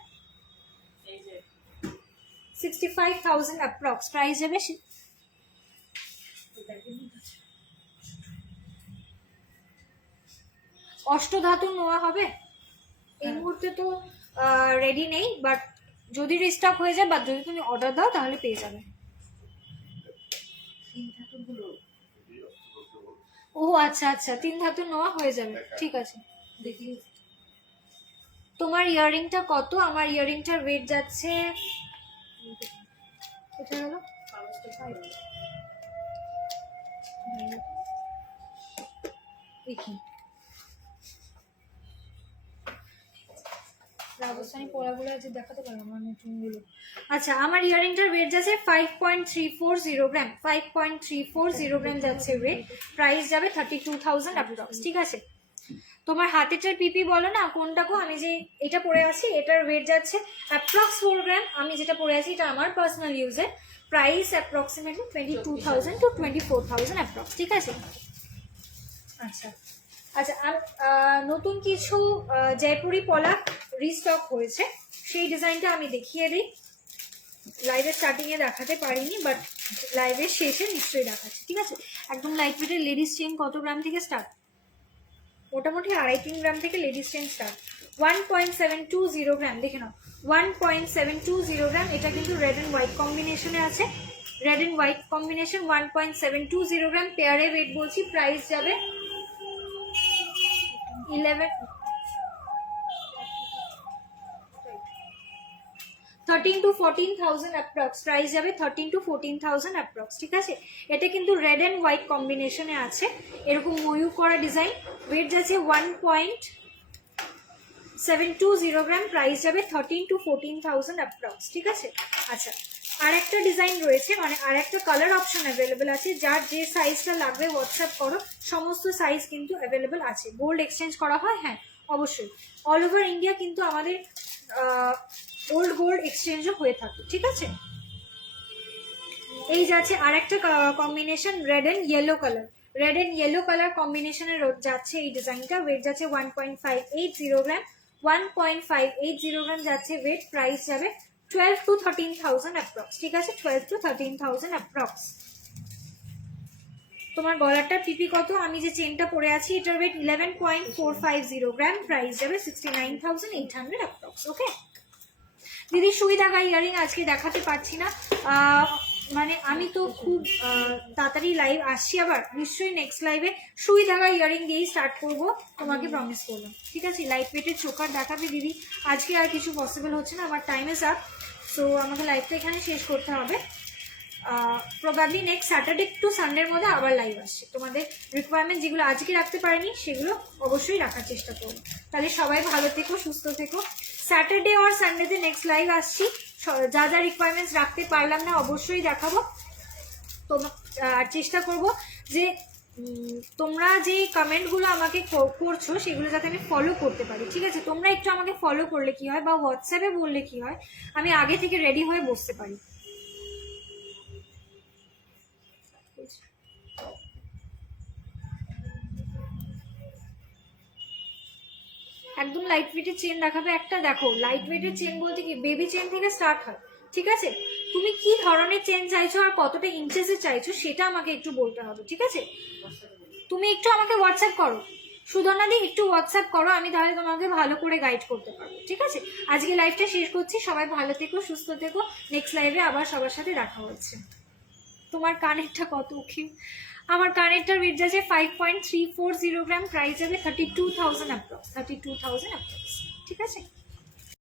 65,000 অ্যাপ্রক্স, প্রাইস যাবে। অষ্টধাতু নোয়া হবে, এই মুহূর্তে তো রেডি নেই, বাট যদি রিস্টক হয়ে যায় বা যদি তুমি অর্ডার দাও তাহলে পেয়ে যাবে। ও আচ্ছা আচ্ছা, 3 ধাতু নেওয়া হয়ে যাবে, ঠিক আছে। দেখি তোমার ইয়াররিংটা কত? আমার ইয়াররিংটার ওয়েট যাচ্ছে, কোথায় গেল, দেখি রাজস্থানি পড়াগুলো আজ দেখাতে পারলাম আমার নতুনগুলো। আচ্ছা, আমার ইয়াররিংটার ওয়েট যাচ্ছে 5.340 গ্রাম, 5.340 গ্রাম যাচ্ছে ওয়েট, প্রাইস যাবে 32,000 অ্যাপ্রক্স, ঠিক আছে। তোমার হাতেটার পিপি বলো না কোনটা গো? আমি যে এটা পরে আছি এটার ওয়েট যাচ্ছে অ্যাপ্রক্স 4 গ্রাম, আমি যেটা পরে আছি এটা আমার পার্সোনাল ইউজের, প্রাইস অ্যাপ্রক্সিমেটলি 22,000 to 24,000 অ্যাপ্রক্স, ঠিক আছে। আচ্ছা আচ্ছা, নতুন কিছু জয়পুরি পলা রিস্টক হয়েছে, সেই ডিজাইনটা আমি দেখিয়ে দিই। লাইভের স্টার্টিংয়ে দেখাতে পারিনি, বাট লাইভের শেষে নিশ্চয়ই দেখাচ্ছি, ঠিক আছে। একদম লাইট ওয়েটের লেডিস চেন কত গ্রাম থেকে স্টার্ট? মোটামুটি 2.5-3 গ্রাম থেকে লেডিস চেন স্টার্ট। 1.720 গ্রাম, দেখে নাও 1.720 গ্রাম। এটা কিন্তু রেড অ্যান্ড হোয়াইট কম্বিনেশনে আছে, red and white combination. 1.720 gram পেয়ারে ওয়েট বলছি, প্রাইস যাবে 13 to 14,000 অ্যাপ্রক্স, প্রাইস যাবে 13 to 14,000 অ্যাপ্রক্স, ঠিক আছে। এটা কিন্তু রেড অ্যান্ড হোয়াইট কম্বিনেশনে আছে, এরকম ময়ূর করা ডিজাইন। ওয়েট যাচ্ছে 1.720 গ্রাম, প্রাইস যাবে 13 to 14,000 অ্যাপ্রক্স, ঠিক আছে। আচ্ছা, আর একটা ডিজাইন রয়েছে, মানে আর একটা কালার অপশন অ্যাভেলেবেল আছে, যার যে সাইজটা লাগবে হোয়াটসঅ্যাপ করো, সমস্ত সাইজ কিন্তু অ্যাভেলেবেল আছে। গোল্ড এক্সচেঞ্জ করা হয়, হ্যাঁ অবশ্যই, অল ওভার ইন্ডিয়া কিন্তু আমাদের ওল্ড গোল্ড এক্সচেঞ্জও হয়ে থাকে, ঠিক আছে। এই যাচ্ছে আর একটা combination, red and yellow colour, red and yellow colour কম্বিনেশনের যাচ্ছে এই ডিজাইনটা। ওয়েট যাচ্ছে 1.580 গ্রাম, 1.580 গ্রাম যাচ্ছে ওয়েট, প্রাইস যাবে 12 to 13,000 অ্যাপ্রক্স, ঠিক আছে। 12 to 13,000 অ্যাপ্রক্স। তোমার গলারটার পিপি কত? আমি যে চেনটা পরে আছি এটার ওয়েট 11.450 গ্রাম, প্রাইস যাবে 69,800 অ্যাপ্রক্স, ওকে। দিদি সুই ধাগা ইয়ারিং আজকে দেখাতে পারছি না, মানে আমি তো খুব তাড়াতাড়ি লাইভ আসছি, আবার নিশ্চয়ই নেক্সট লাইভে সুই ধাগা ইয়ারিং দিয়েই স্টার্ট করবো, তোমাকে প্রমিস করলাম, ঠিক আছে। লাইট ওয়েটের চোকার দেখাবে দিদি, আজকে আর কিছু পসিবল হচ্ছে না, আমার টাইম ইজ আপ, সো আমাকে লাইভটা এখানে শেষ করতে হবে। প্রবাবলি নেক্সট স্যাটারডে টু সানডের মধ্যে আবার লাইভ আসছে, তোমাদের রিকোয়ারমেন্ট যেগুলো আজকে রাখতে পারিনি সেগুলো অবশ্যই রাখার চেষ্টা করবো। তাহলে সবাই ভালো থেকো, সুস্থ থেকো। স্যাটারডে আর সানডেতে নেক্সট লাইভ আসছি, যা যা রিকোয়ারমেন্টস রাখতে পারলাম না অবশ্যই দেখাবো। আর চেষ্টা করব যে তোমরা যে কমেন্টগুলো আমাকে করছো সেগুলো যাতে আমি ফলো করতে পারি, ঠিক আছে। তোমরা একটু আমাকে ফলো করলে কি হয়, বা হোয়াটসঅ্যাপে বললে কি হয়, আমি আগে থেকে রেডি হয়ে বসতে পারি। একদম লাইট ওয়েটের চেন দেখাবে একটা, দেখো লাইট ওয়েটের চেন বলতে কি বেবি চেন থেকে স্টার্ট হয়, ঠিক আছে। তুমি কি ধরনের চেন চাইছো আর কতটা ইঞ্চেসে চাইছো সেটা আমাকে একটু বলতে হবে, ঠিক আছে। তুমি একটু আমাকে হোয়াটসঅ্যাপ করো, সুধনাদি একটু হোয়াটসঅ্যাপ করো, আমি তাহলে তোমাকে ভালো করে গাইড করতে পারবো, ঠিক আছে। আজকে লাইভটা শেষ করছি, সবাই ভালো থেকো, সুস্থ থেকো, নেক্সট লাইভে আবার সবার সাথে দেখা হচ্ছে। তোমার কানেরটা কত? ওকে, আমার কানেরটার ওয়েট যাচ্ছে 5.340 গ্রাম, প্রাইস যাবে 32,000 অ্যাপ্রক্স, 32,000 অ্যাপ্রক্স, ঠিক আছে।